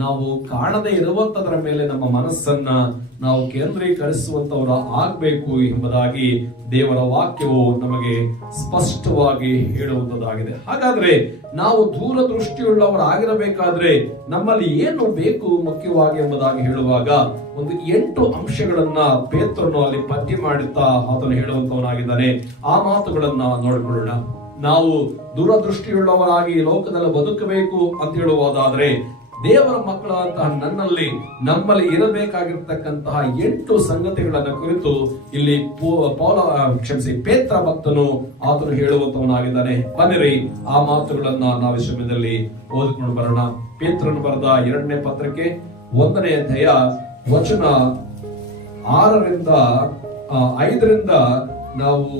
ನಾವು ಕಾಣದೇ ಇರುವಂತದರ ಮೇಲೆ ನಮ್ಮ ಮನಸ್ಸನ್ನ ನಾವು ಕೇಂದ್ರೀಕರಿಸುವಂತವರ ಆಗ್ಬೇಕು ಎಂಬುದಾಗಿ ದೇವರ ವಾಕ್ಯವು ನಮಗೆ ಸ್ಪಷ್ಟವಾಗಿ ಹೇಳುವಂತದ್ದಾಗಿದೆ. ಹಾಗಾದ್ರೆ ನಾವು ದೂರದೃಷ್ಟಿಯುಳ್ಳವರಾಗಿರಬೇಕಾದ್ರೆ ನಮ್ಮಲ್ಲಿ ಏನು ಬೇಕು ಮುಖ್ಯವಾಗಿ ಎಂಬುದಾಗಿ ಹೇಳುವಾಗ ಒಂದು 8 ಅಂಶಗಳನ್ನ ಪೇತ್ರನು ಅಲ್ಲಿ ಪಟ್ಟಿ ಮಾಡುತ್ತಾ ಆತನು ಹೇಳುವಂತವನಾಗಿದ್ದಾನೆ. ಆ ಮಾತುಗಳನ್ನ ನೋಡಿಕೊಳ್ಳೋಣ. ನಾವು ದೂರದೃಷ್ಟಿಯುಳ್ಳವರಾಗಿ ಲೋಕದಲ್ಲಿ ಬದುಕಬೇಕು ಅಂತ ಹೇಳುವುದಾದ್ರೆ ದೇವರ ಮಕ್ಕಳಂತಹ ನಮ್ಮಲ್ಲಿ ಇರಬೇಕಾಗಿರ್ತಕ್ಕಂತಹ 8 ಸಂಗತಿಗಳನ್ನ ಕುರಿತು ಇಲ್ಲಿ ಪೇತ್ರ ಭಕ್ತನು ಆತನು ಹೇಳುವಂತವನಾಗಿದ್ದಾನೆ. ಬನ್ನಿರಿ ಆ ಮಾತುಗಳನ್ನ ನಾವು ಈ ಸಮಯದಲ್ಲಿ ಓದಿಕೊಂಡು ಬರೋಣ. ಪೇತ್ರನು ಬರೆದ 2ನೇ ಪತ್ರಕ್ಕೆ 1ನೇ ಅಧ್ಯಾಯ ವಚನ 6ರಿಂದ 5ರಿಂದ ನಾವು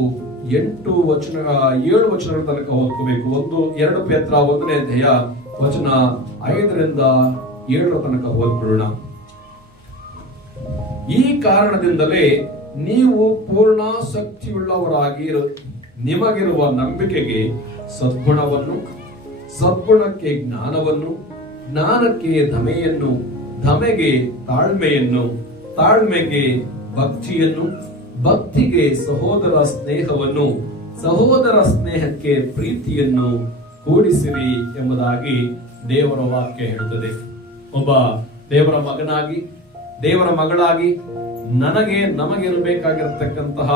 7 ವಚನಗಳ ತನಕ ಓದ್ಕೋಬೇಕು. 2 ಪೇತ್ರ 1ನೇ ಅಧ್ಯಾಯ ವಚನ 5ರಿಂದ 7 ತನಕ ಓದ್ಕೊಳ್ಳೋಣ. ಈ ಕಾರಣದಿಂದಲೇ ನೀವು ಪೂರ್ಣಾಸಕ್ತಿಯುಳ್ಳವರಾಗಿ ನಿಮಗಿರುವ ನಂಬಿಕೆಗೆ ಸದ್ಗುಣವನ್ನು, ಸದ್ಗುಣಕ್ಕೆ ಜ್ಞಾನವನ್ನು, ಜ್ಞಾನಕ್ಕೆ ದಮೆಯನ್ನು, ದಮೆಗೆ ತಾಳ್ಮೆಯನ್ನು, ತಾಳ್ಮೆಗೆ ಭಕ್ತಿಯನ್ನು, ಭಕ್ತಿಗೆ ಸಹೋದರ ಸ್ನೇಹವನ್ನು, ಸಹೋದರ ಸ್ನೇಹಕ್ಕೆ ಪ್ರೀತಿಯನ್ನು ಕೂಡಿಸಿರಿ ಎಂಬುದಾಗಿ ದೇವರ ವಾಕ್ಯ ಹೇಳುತ್ತದೆ. ಒಬ್ಬ ದೇವರ ಮಗನಾಗಿ, ದೇವರ ಮಗಳಾಗಿ ನಮಗೆ ಇರಬೇಕಾಗಿರತಕ್ಕಂತಹ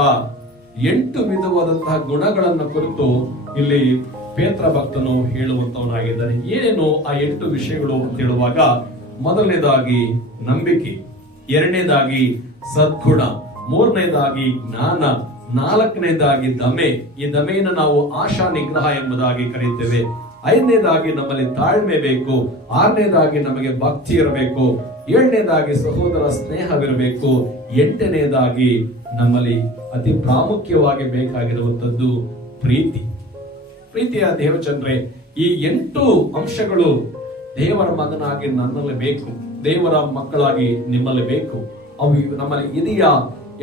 8 ವಿಧವಾದಂತಹ ಗುಣಗಳನ್ನು ಕುರಿತು ಇಲ್ಲಿ ಪೇತ್ರ ಭಕ್ತನು ಹೇಳುವಂತವನಾಗಿದ್ದಾನೆ. ಏನೇನು ಆ 8 ವಿಷಯಗಳು ಅಂತ ಹೇಳುವಾಗ, ಮೊದಲನೇದಾಗಿ ನಂಬಿಕೆ, 2ನೇದಾಗಿ ಸದ್ಗುಣ, 3ನೇದಾಗಿ ಜ್ಞಾನ, 4ನೇದಾಗಿ ದಮೆ. ಈ ದಮೆಯನ್ನು ನಾವು ಆಶಾ ನಿಗ್ರಹ ಎಂಬುದಾಗಿ ಕರೆಯುತ್ತೇವೆ. 5ನೇದಾಗಿ ನಮ್ಮಲ್ಲಿ ತಾಳ್ಮೆ ಬೇಕು, 6ನೇದಾಗಿ ನಮಗೆ ಭಕ್ತಿ ಇರಬೇಕು, 7ನೇದಾಗಿ ಸಹೋದರ ಸ್ನೇಹವಿರಬೇಕು, 8ನೇದಾಗಿ ನಮ್ಮಲ್ಲಿ ಅತಿ ಪ್ರಾಮುಖ್ಯವಾಗಿ ಬೇಕಾಗಿರುವಂತದ್ದು ಪ್ರೀತಿ. ಪ್ರೀತಿಯ ದೇವಚಂದ್ರೆ, ಈ 8 ಅಂಶಗಳು ದೇವರ ಮಗನಾಗಿ ನನ್ನಲ್ಲಿ ಬೇಕು, ದೇವರ ಮಕ್ಕಳಾಗಿ ನಿಮ್ಮಲ್ಲಿ ಬೇಕು. ಅವು ನಮ್ಮಲ್ಲಿ ಇದೆಯಾ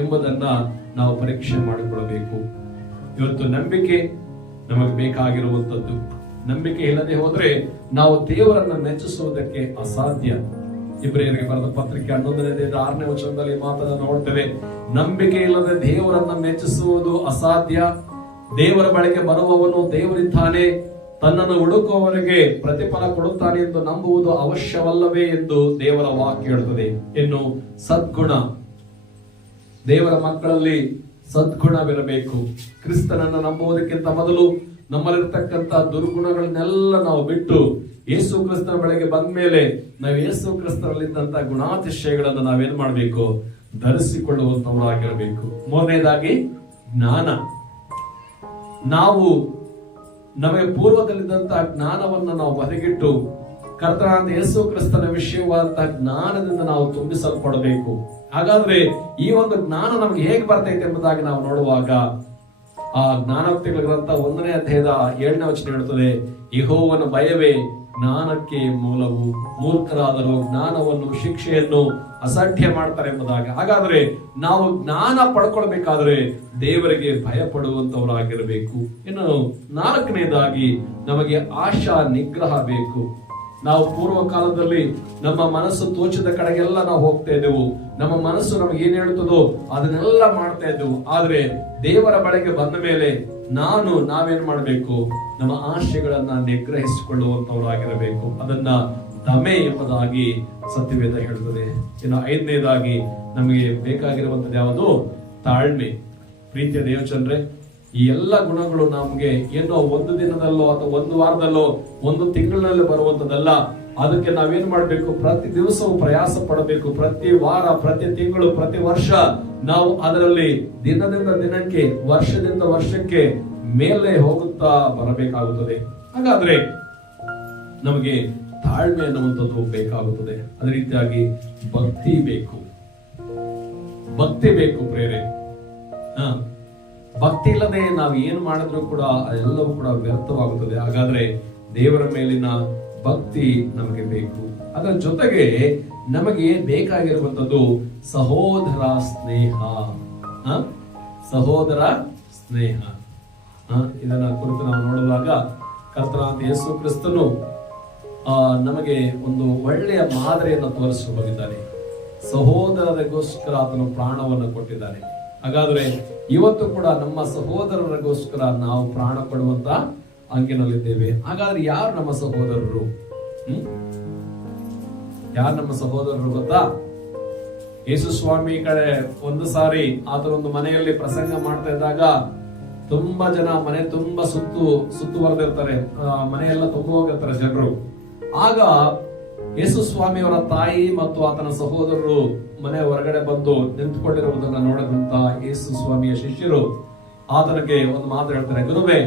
ಎಂಬುದನ್ನ ನಾವು ಪರೀಕ್ಷೆ ಮಾಡಿಕೊಳ್ಳಬೇಕು. ಇವತ್ತು ನಂಬಿಕೆ ನಮಗೆ ಬೇಕಾಗಿರುವಂತದ್ದು. ನಂಬಿಕೆ ಇಲ್ಲದೆ ಹೋದ್ರೆ ನಾವು ದೇವರನ್ನ ಮೆಚ್ಚಿಸುವುದಕ್ಕೆ ಅಸಾಧ್ಯ. ಇಬ್ರಿಯರಿಗೆ ಬರೆದ ಪತ್ರಿಕೆ 11ನೇ 6ನೇ ವಚನದಲ್ಲಿ ಮಾತನ್ನ ನೋಡ್ತೇವೆ. ನಂಬಿಕೆ ಇಲ್ಲದೆ ದೇವರನ್ನ ಮೆಚ್ಚಿಸುವುದು ಅಸಾಧ್ಯ. ದೇವರ ಬಳಿಗೆ ಬರುವವನು ದೇವರಿದ್ದಾನೆ, ತನ್ನನ್ನು ಹುಡುಕುವವರಿಗೆ ಪ್ರತಿಫಲ ಕೊಡುತ್ತಾನೆ ಎಂದು ನಂಬುವುದು ಅವಶ್ಯವಲ್ಲವೇ ಎಂದು ದೇವರ ವಾಕ್ಯ ಹೇಳುತ್ತದೆ. ಇನ್ನು ಸದ್ಗುಣ, ದೇವರ ಮಕ್ಕಳಲ್ಲಿ ಸದ್ಗುಣವಿರಬೇಕು. ಕ್ರಿಸ್ತನನ್ನು ನಂಬುವುದಕ್ಕಿಂತ ಮೊದಲು ನಮ್ಮಲ್ಲಿರ್ತಕ್ಕಂಥ ದುರ್ಗುಣಗಳನ್ನೆಲ್ಲ ನಾವು ಬಿಟ್ಟು ಯೇಸು ಕ್ರಿಸ್ತನ ಬಳಿಗೆ ಬಂದ ಮೇಲೆ ನಾವು ಯೇಸು ಕ್ರಿಸ್ತನಲ್ಲಿದ್ದಂತ ಗುಣಾತಿಶಯಗಳನ್ನು ನಾವೇನ್ ಮಾಡಬೇಕು? ಧರಿಸಿಕೊಳ್ಳುವಂತವರಾಗಿರಬೇಕು. 3ನೇದಾಗಿ ಜ್ಞಾನ. ನಾವು ನಮಗೆ ಪೂರ್ವದಲ್ಲಿದ್ದಂತಹ ಜ್ಞಾನವನ್ನು ನಾವು ಬದಿಗಿಟ್ಟು ಕರ್ತನಾದ ಯೇಸು ಕ್ರಿಸ್ತನ ವಿಷಯವಾದಂತಹ ಜ್ಞಾನದಿಂದ ನಾವು ತುಂಬಿಸಲ್ಪಡಬೇಕು. ಹಾಗಾದ್ರೆ ಈ ಒಂದು ಜ್ಞಾನ ನಮ್ಗೆ ಹೇಗೆ ಬರ್ತೈತೆ ಎಂಬುದಾಗಿ ನಾವು ನೋಡುವಾಗ ಆ ಜ್ಞಾನೋಕ್ತಿಗಳ ಗ್ರಂಥ 1ನೇ ಅಧ್ಯಾಯದ 7ನೇ ವಚನ ಹೇಳುತ್ತದೆ, ಯೆಹೋವನ ಭಯವೇ ಜ್ಞಾನಕ್ಕೆ ಮೂಲವು, ಮೂರ್ಖರಾದರೂ ಜ್ಞಾನವನ್ನು ಶಿಕ್ಷೆಯನ್ನು ಅಸಡ್ಡೆ ಮಾಡ್ತಾರೆ ಎಂಬುದಾಗಿ. ಹಾಗಾದ್ರೆ ನಾವು ಜ್ಞಾನ ಪಡ್ಕೊಳ್ಬೇಕಾದ್ರೆ ದೇವರಿಗೆ ಭಯ ಪಡುವಂತವರಾಗಿರಬೇಕು. ಇನ್ನು 4ನೇದಾಗಿ ನಮಗೆ ಆಶಾ ನಿಗ್ರಹ ಬೇಕು. ನಾವು ಪೂರ್ವ ಕಾಲದಲ್ಲಿ ನಮ್ಮ ಮನಸ್ಸು ತೋಚಿದ ಕಡೆಗೆಲ್ಲ ನಾವು ಹೋಗ್ತಾ ಇದ್ದೆವು. ನಮ್ಮ ಮನಸ್ಸು ನಮಗೆ ಏನ್ ಹೇಳ್ತದೋ ಅದನ್ನೆಲ್ಲ ಮಾಡ್ತಾ ಇದ್ದೆವು. ಆದ್ರೆ ದೇವರ ಬಳಿಗೆ ಬಂದ ಮೇಲೆ ನಾವೇನ್ ಮಾಡ್ಬೇಕು? ನಮ್ಮ ಆಶೆಗಳನ್ನ ನಿಗ್ರಹಿಸಿಕೊಳ್ಳುವಂತವರಾಗಿರಬೇಕು. ಅದನ್ನ ದಮೆ ಎಂಬುದಾಗಿ ಸತ್ಯವೇದ ಹೇಳುತ್ತದೆ. ಇನ್ನು 5ನೇದಾಗಿ ನಮಗೆ ಬೇಕಾಗಿರುವಂತದ್ದು ಯಾವುದು? ತಾಳ್ಮೆ. ಪ್ರೀತಿಯ ದೇವಚಂದ್ರೆ, ಈ ಎಲ್ಲ ಗುಣಗಳು ನಮಗೆ ಏನೋ ಒಂದು ದಿನದಲ್ಲೋ ಅಥವಾ ಒಂದು ವಾರದಲ್ಲೋ ಒಂದು ತಿಂಗಳಿನಲ್ಲೇ ಬರುವಂತದ್ದಲ್ಲ. ಅದಕ್ಕೆ ನಾವೇನ್ ಮಾಡ್ಬೇಕು? ಪ್ರತಿ ದಿವಸವೂ ಪ್ರಯಾಸ ಪಡಬೇಕು. ಪ್ರತಿ ವಾರ, ಪ್ರತಿ ತಿಂಗಳು, ಪ್ರತಿ ವರ್ಷ ನಾವು ಅದರಲ್ಲಿ ದಿನದಿಂದ ದಿನಕ್ಕೆ, ವರ್ಷದಿಂದ ವರ್ಷಕ್ಕೆ ಮೇಲೆ ಹೋಗುತ್ತಾ ಬರಬೇಕಾಗುತ್ತದೆ. ಹಾಗಾದ್ರೆ ನಮಗೆ ತಾಳ್ಮೆ ಅನ್ನುವಂಥದ್ದು ಬೇಕಾಗುತ್ತದೆ. ಅದೇ ರೀತಿಯಾಗಿ ಭಕ್ತಿ ಬೇಕು. ಭಕ್ತಿ ಬೇಕು ಪ್ರೇರೆ. ಭಕ್ತಿ ಇಲ್ಲದೆ ನಾವು ಏನು ಮಾಡಿದ್ರು ಕೂಡ ಅದೆಲ್ಲವೂ ಕೂಡ ವ್ಯರ್ಥವಾಗುತ್ತದೆ. ಹಾಗಾದ್ರೆ ದೇವರ ಮೇಲಿನ ಭಕ್ತಿ ನಮಗೆ ಬೇಕು. ಅದರ ಜೊತೆಗೆ ನಮಗೆ ಬೇಕಾಗಿರುವಂತದ್ದು ಸಹೋದರ ಸ್ನೇಹ. ಸಹೋದರ ಸ್ನೇಹ ಇದನ್ನ ಕುರಿತು ನಾವು ನೋಡುವಾಗ ಕರ್ತನಾದ ಯೇಸು ಕ್ರಿಸ್ತನು ನಮಗೆ ಒಂದು ಒಳ್ಳೆಯ ಮಾದರಿಯನ್ನು ತೋರಿಸಿ ಹೋಗಿದ್ದಾನೆ. ಸಹೋದರರಿಗೋಸ್ಕರ ಆತನು ಪ್ರಾಣವನ್ನು ಕೊಟ್ಟಿದ್ದಾನೆ. ಹಾಗಾದ್ರೆ ಇವತ್ತು ಕೂಡ ನಮ್ಮ ಸಹೋದರರಿಗೋಸ್ಕರ ನಾವು ಪ್ರಾಣ ಕೊಡುವಂತ ಅಂಗಿನಲ್ಲಿದ್ದೇವೆ. ಹಾಗಾದ್ರೆ ಯಾರು ನಮ್ಮ ಸಹೋದರರು? ಯಾರು ನಮ್ಮ ಸಹೋದರರು ಗೊತ್ತಾ? ಯೇಸು ಸ್ವಾಮಿ ಕಡೆ ಒಂದು ಸಾರಿ ಆತನೊಂದು ಮನೆಯಲ್ಲಿ ಪ್ರಸಂಗ ಮಾಡ್ತಾ ಇದ್ದಾಗ ತುಂಬಾ ಜನ ಮನೆ ತುಂಬಾ ಸುತ್ತುವರೆದಿರ್ತಾರೆ, ಮನೆಯೆಲ್ಲ ತುಂಬ ಹೋಗಿರ್ತಾರೆ ಜನರು. ಆಗ ಯೇಸು ಸ್ವಾಮಿಯವರ ತಾಯಿ ಮತ್ತು ಆತನ ಸಹೋದರರು ಮನೆ ಹೊರಗಡೆ ಬಂದು ನಿಂತುಕೊಂಡಿರುವುದನ್ನ ನೋಡಿದಂತ ಯೇಸು ಸ್ವಾಮಿಯ ಶಿಷ್ಯರು ಆತನಿಗೆ ಒಂದು ಮಾತು ಹೇಳ್ತಾರೆ, ಗುರುವೇ,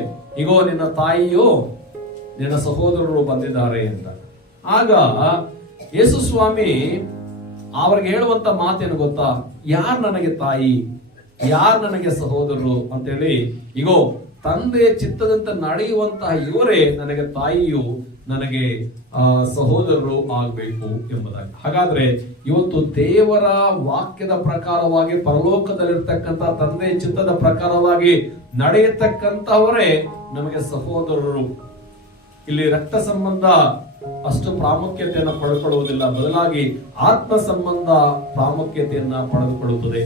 ಇಗೋ ನಿನ್ನ ತಾಯಿಯು ನಿನ್ನ ಸಹೋದರರು ಬಂದಿದ್ದಾರೆ ಅಂತ. ಆಗ ಯೇಸು ಸ್ವಾಮಿ ಅವ್ರಿಗೆ ಹೇಳುವಂತ ಮಾತೇನು ಗೊತ್ತಾ? ಯಾರು ನನಗೆ ತಾಯಿ, ಯಾರು ನನಗೆ ಸಹೋದರರು ಅಂತೇಳಿ, ಇಗೋ ತಂದೆಯ ಚಿತ್ತದಂತೆ ನಡೆಯುವಂತಹ ಇವರೇ ನನಗೆ ತಾಯಿಯು, ನನಗೆ ಸಹೋದರರು ಆಗಬೇಕು ಎಂಬುದಾಗಿ. ಹಾಗಾದ್ರೆ ಇವತ್ತು ದೇವರ ವಾಕ್ಯದ ಪ್ರಕಾರವಾಗಿ ಪರಲೋಕದಲ್ಲಿರ್ತಕ್ಕಂಥ ತಂದೆಯ ಚಿತ್ತದ ಪ್ರಕಾರವಾಗಿ ನಡೆಯತಕ್ಕಂಥವರೇ ನಮಗೆ ಸಹೋದರರು. ಇಲ್ಲಿ ರಕ್ತ ಸಂಬಂಧ ಅಷ್ಟು ಪ್ರಾಮುಖ್ಯತೆಯನ್ನು ಪಡೆದುಕೊಳ್ಳುವುದಿಲ್ಲ, ಬದಲಾಗಿ ಆತ್ಮ ಸಂಬಂಧ ಪ್ರಾಮುಖ್ಯತೆಯನ್ನ ಪಡೆದುಕೊಳ್ಳುತ್ತದೆ.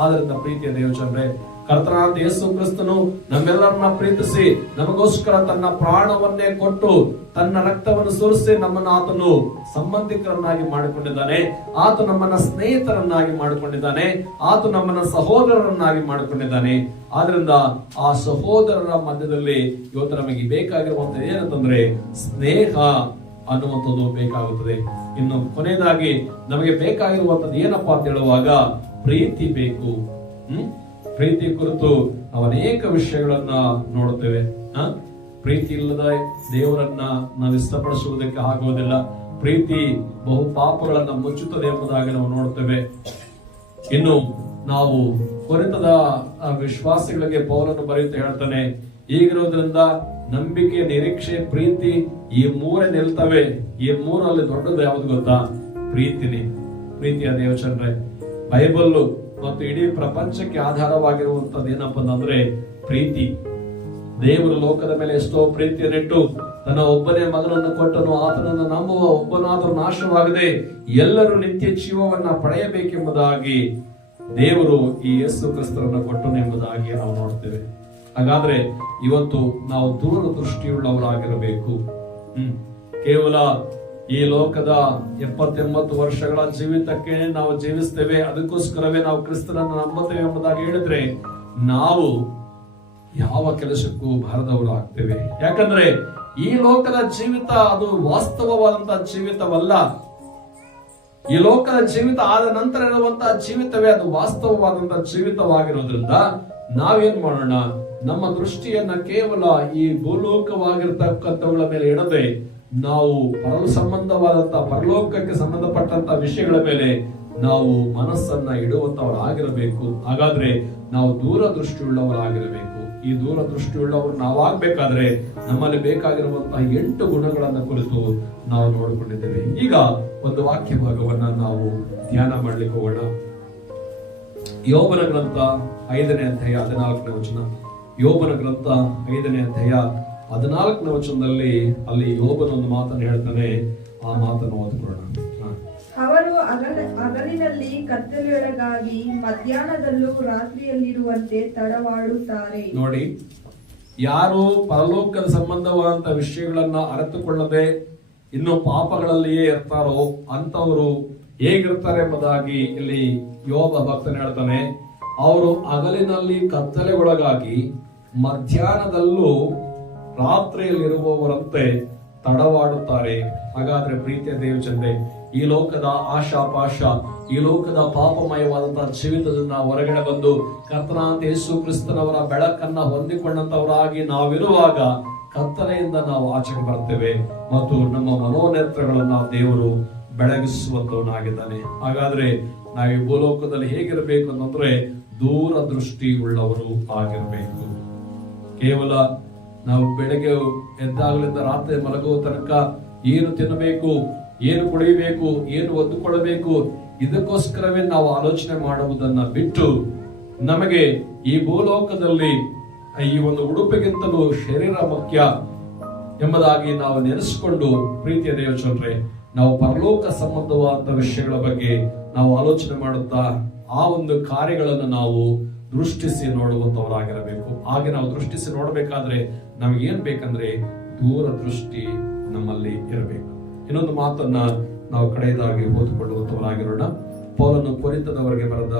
ಆದ್ರಿಂದ ಪ್ರೀತಿಯ ದೇವಚಂದ್ರೆ, ಕರ್ತನಾದ ಯೇಸು ಕ್ರಿಸ್ತನು ನಮ್ಮೆಲ್ಲರನ್ನ ಪ್ರೀತಿಸಿ ನಮಗೋಸ್ಕರ ತನ್ನ ಪ್ರಾಣವನ್ನೇ ಕೊಟ್ಟು ತನ್ನ ರಕ್ತವನ್ನು ಸುರಿಸಿ ನಮ್ಮನ್ನ ಆತನು ಸಂಬಂಧಿಕರನ್ನಾಗಿ ಮಾಡಿಕೊಂಡಿದ್ದಾನೆ. ಆತ ನಮ್ಮನ್ನ ಸ್ನೇಹಿತರನ್ನಾಗಿ ಮಾಡಿಕೊಂಡಿದ್ದಾನೆ. ಆತ ನಮ್ಮನ್ನ ಸಹೋದರರನ್ನಾಗಿ ಮಾಡಿಕೊಂಡಿದ್ದಾನೆ. ಆದ್ರಿಂದ ಆ ಸಹೋದರರ ಮಧ್ಯದಲ್ಲಿ ಇವತ್ತು ನಮಗೆ ಬೇಕಾಗಿರುವಂತದ್ದು ಏನಂತಂದ್ರೆ ಸ್ನೇಹ ಅನ್ನುವಂಥದ್ದು ಬೇಕಾಗುತ್ತದೆ. ಇನ್ನು ಕೊನೆಯದಾಗಿ ನಮಗೆ ಬೇಕಾಗಿರುವಂತದ್ದು ಏನಪ್ಪಾ ಅಂತ ಹೇಳುವಾಗ ಪ್ರೀತಿ ಬೇಕು. ಪ್ರೀತಿ ಕುರಿತು ನಾವು ಅನೇಕ ವಿಷಯಗಳನ್ನ ನೋಡುತ್ತೇವೆ. ಪ್ರೀತಿ ಇಲ್ಲದ ದೇವರನ್ನ ನಾವು ಇಷ್ಟಪಡಿಸುವುದಕ್ಕೆ ಆಗುವುದಿಲ್ಲ. ಪ್ರೀತಿ ಬಹು ಪಾಪಗಳನ್ನ ಮುಚ್ಚುತ್ತದೆ ಎಂಬುದಾಗಿ ನಾವು ನೋಡುತ್ತೇವೆ. ಇನ್ನು ನಾವು ಕೊರಿತದ ವಿಶ್ವಾಸಿಗಳಿಗೆ ಪೌಲನು ಬರೆಯುತ್ತಾ ಹೇಳ್ತಾನೆ, ಈಗಿರೋದ್ರಿಂದ ನಂಬಿಕೆ, ನಿರೀಕ್ಷೆ, ಪ್ರೀತಿ ಈ ಮೂರೇ ನಿಲ್ತವೆ. ಈ ಮೂರಲ್ಲಿ ದೊಡ್ಡದು ಯಾವುದು ಗೊತ್ತಾ? ಪ್ರೀತಿನೇ. ಪ್ರೀತಿಯ ದೇವಚಂದ್ರೆ, ಬೈಬಲ್ ಮತ್ತು ಇಡೀ ಪ್ರಪಂಚಕ್ಕೆ ಆಧಾರವಾಗಿರುವಂತದ್ದು ಏನಪ್ಪ ಅಂದ್ರೆ ಪ್ರೀತಿ. ದೇವರು ಲೋಕದ ಮೇಲೆ ಎಷ್ಟೋ ಪ್ರೀತಿಯನ್ನಿಟ್ಟು ತನ್ನ ಒಬ್ಬನೇ ಮಗನನ್ನು ಕೊಟ್ಟನು. ಆತನನ್ನು ನಂಬುವ ಒಬ್ಬನಾದರೂ ನಾಶವಾಗದೆ ಎಲ್ಲರೂ ನಿತ್ಯ ಜೀವವನ್ನ ಪಡೆಯಬೇಕೆಂಬುದಾಗಿ ದೇವರು ಈ ಯೇಸು ಕ್ರಿಸ್ತರನ್ನ ಕೊಟ್ಟನು ಎಂಬುದಾಗಿ ನಾವು ನೋಡ್ತೇವೆ. ಹಾಗಾದ್ರೆ ಇವತ್ತು ನಾವು ದೂರದೃಷ್ಟಿಯುಳ್ಳವರಾಗಿರಬೇಕು. ಕೇವಲ ಈ ಲೋಕದ 70-80 ವರ್ಷಗಳ ಜೀವಿತಕ್ಕೆ ನಾವು ಜೀವಿಸ್ತೇವೆ, ಅದಕ್ಕೋಸ್ಕರವೇ ನಾವು ಕ್ರಿಸ್ತನನ್ನು ನಂಬುತ್ತೇವೆ ಎಂಬುದಾಗಿ ಹೇಳಿದ್ರೆ ನಾವು ಯಾವ ಕೆಲಸಕ್ಕೂ ಬಾರದವರು ಆಗ್ತೇವೆ. ಯಾಕಂದ್ರೆ ಈ ಲೋಕದ ಜೀವಿತ ಅದು ವಾಸ್ತವವಾದಂತಹ ಜೀವಿತವಲ್ಲ. ಈ ಲೋಕದ ಜೀವಿತ ಆದ ನಂತರ ಇರುವಂತಹ ಜೀವಿತವೇ ಅದು ವಾಸ್ತವವಾದಂತಹ ಜೀವಿತವಾಗಿರೋದ್ರಿಂದ ನಾವೇನ್ ಮಾಡೋಣ? ನಮ್ಮ ದೃಷ್ಟಿಯನ್ನ ಕೇವಲ ಈ ಭೂಲೋಕವಾಗಿರ್ತಕ್ಕಂಥವುಗಳ ಮೇಲೆ ಇಡದೆ ನಾವು ಪರಲೋಕಕ್ಕೆ ಸಂಬಂಧಪಟ್ಟಂತ ವಿಷಯಗಳ ಮೇಲೆ ನಾವು ಮನಸ್ಸನ್ನ ಇಡುವಂತವರಾಗಿರಬೇಕು. ಹಾಗಾದ್ರೆ ನಾವು ದೂರದೃಷ್ಟಿಯುಳ್ಳವರಾಗಿರಬೇಕು. ಈ ದೂರದೃಷ್ಟಿಯುಳ್ಳವರು ನಾವಾಗಬೇಕಾದ್ರೆ ನಮ್ಮಲ್ಲಿ ಬೇಕಾಗಿರುವಂತಹ 8 ಗುಣಗಳನ್ನ ಕುರಿತು ನಾವು ನೋಡಿಕೊಂಡಿದ್ದೇವೆ. ಈಗ ಒಂದು ವಾಕ್ಯ ಭಾಗವನ್ನ ನಾವು ಧ್ಯಾನ ಮಾಡ್ಲಿಕ್ಕೆ ಹೋಗೋಣ. ಯೋಬನ ಗ್ರಂಥ 5ನೇ ಅಧ್ಯಾಯ 14ನೇ ವಚನ. ಯೋಬನ ಗ್ರಂಥ 5ನೇ ಅಧ್ಯಾಯ 14ನೇ ವಚನದಲ್ಲಿ ಅಲ್ಲಿ ಯೋಬನ ಒಂದು ಮಾತನ್ನು ಹೇಳ್ತಾನೆ. ಆ ಮಾತನ್ನು ಓದಿಕೊಳ್ಳೋಣ. ಅವರು ಹಗಲಿನಲ್ಲಿ ಕತ್ತಲೆಯೊಳಗಾಗಿ ಮಧ್ಯಾಹ್ನದಲ್ಲೂ ರಾತ್ರಿಯಲ್ಲಿರುವಂತೆ ತಡವಾಡುತ್ತಾರೆ. ನೋಡಿ, ಯಾರು ಪರಲೋಕದ ಸಂಬಂಧವಾದಂತ ವಿಷಯಗಳನ್ನ ಅರಿತುಕೊಳ್ಳದೆ ಇನ್ನು ಪಾಪಗಳಲ್ಲಿಯೇ ಇರ್ತಾರೋ ಅಂತವರು ಹೇಗಿರ್ತಾರೆ ಎಂಬುದಾಗಿ ಇಲ್ಲಿ ಯೋಬ ಭಕ್ತನು ಹೇಳ್ತಾನೆ. ಅವರು ಹಗಲಿನಲ್ಲಿ ಕತ್ತಲೆಗೊಳಗಾಗಿ ಮಧ್ಯಾಹ್ನದಲ್ಲೂ ರಾತ್ರಿಯಲ್ಲಿರುವವರಂತೆ ತಡವಾಡುತ್ತಾರೆ. ಹಾಗಾದ್ರೆ ಪ್ರೀತಿಯ ದೇವಚಂದೆ, ಈ ಲೋಕದ ಆಶಾಪಾಶ, ಈ ಲೋಕದ ಪಾಪಮಯವಾದಂತಹ ಜೀವಿತದಿಂದ ಹೊರಗಡೆ ಬಂದು ಕರ್ತನಾದ ಯೇಸು ಕ್ರಿಸ್ತನವರ ಬೆಳಕನ್ನ ಹೊಂದಿಕೊಂಡಂತವರಾಗಿ ನಾವಿರುವಾಗ ಕತ್ತಲೆಯಿಂದ ನಾವು ಆಚೆಗೆ ಬರ್ತೇವೆ ಮತ್ತು ನಮ್ಮ ಮನೋನೇತ್ರಗಳನ್ನ ದೇವರು ಬೆಳಗಿಸುವಂತವನಾಗಿದ್ದಾನೆ. ಹಾಗಾದ್ರೆ ನಾವು ಈ ಭೂಲೋಕದಲ್ಲಿ ಹೇಗಿರಬೇಕು ಅಂತಂದ್ರೆ ದೂರದೃಷ್ಟಿ ಉಳ್ಳವರು ಆಗಿರಬೇಕು. ಕೇವಲ ನಾವು ಬೆಳಗ್ಗೆ ಎದ್ದಾಗಲಿಂದ ರಾತ್ರಿ ಮಲಗುವ ತನಕ ಏನು ತಿನ್ನಬೇಕು, ಏನು ಕುಡಿಯಬೇಕು, ಏನು ಒದ್ದುಕೊಳ್ಳಬೇಕು, ಇದಕ್ಕೋಸ್ಕರವೇ ನಾವು ಆಲೋಚನೆ ಮಾಡುವುದನ್ನ ಬಿಟ್ಟು ನಮಗೆ ಈ ಭೂಲೋಕದಲ್ಲಿ ಈ ಒಂದು ಉಡುಪಿಗಿಂತಲೂ ಶರೀರ ಮುಖ್ಯ. ಎಂಬುದಾಗಿ ನಾವು ನೆನೆಸಿಕೊಂಡು ಪ್ರೀತಿಯ ದೇವಚಂದ್ರೆ ನಾವು ಪರಲೋಕ ಸಂಬಂಧವಾದ ವಿಷಯಗಳ ಬಗ್ಗೆ ನಾವು ಆಲೋಚನೆ ಮಾಡುತ್ತಾ ಆ ಒಂದು ಕಾರ್ಯಗಳನ್ನು ನಾವು ದೃಷ್ಟಿಸಿ ನೋಡುವಂತವರಾಗಿರಬೇಕು. ಹಾಗೆ ನಾವು ದೃಷ್ಟಿಸಿ ನೋಡಬೇಕಾದ್ರೆ ನಮ್ಗೆ ಏನ್ ಬೇಕಂದ್ರೆ ದೂರದೃಷ್ಟಿ ನಮ್ಮಲ್ಲಿ ಇರಬೇಕು. ಇನ್ನೊಂದು ಮಾತನ್ನ ನಾವು ಕಡೆಯದಾಗಿ ಓದಿಕೊಳ್ಳುವಂತವರಾಗಿರೋಣ. ಪೌಲನು ಕೊರಿಂಥದವರಿಗೆ ಬರೆದ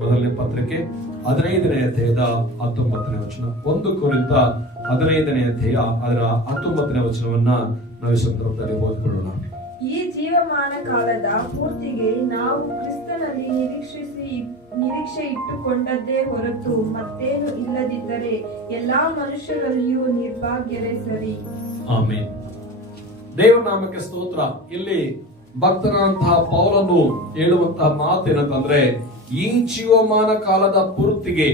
ಮೊದಲನೇ ಪತ್ರಿಕೆ 15ನೇ ಅಧ್ಯಾಯದ 19ನೇ ವಚನ. 1 ಕೊರಿಂಥ 15ನೇ ಅಧ್ಯಾಯ ಅದರ 19ನೇ ವಚನವನ್ನ ನಾವು ಈ ಸಂದರ್ಭದಲ್ಲಿ ಓದಿಕೊಳ್ಳೋಣ. ಈ ಜೀವಮಾನ ಕಾಲದ ಪೂರ್ತಿಗೆ ನಾವು ಕ್ರಿಸ್ತನಲ್ಲಿ ನಿರೀಕ್ಷೆ ಇಟ್ಟುಕೊಂಡದ್ದೇ ಹೊರತು ಮತ್ತೇನು ಇಲ್ಲದಿದ್ದರೆ ಎಲ್ಲಾ ಮನುಷ್ಯರಲ್ಲಿಯೂ ನಿರ್ಭಾಗ್ಯರೇ ಸರಿ. ಆಮೆನ್. ದೇವರ ನಾಮಕ್ಕೆ ಸ್ತೋತ್ರ. ಇಲ್ಲಿ ಭಕ್ತನಾದಂತಹ ಪೌಲನು ಹೇಳುವಂತಹ ಮಾತೇನಂತಂದ್ರೆ, ಈ ಜೀವಮಾನ ಕಾಲದ ಪೂರ್ತಿಗೆ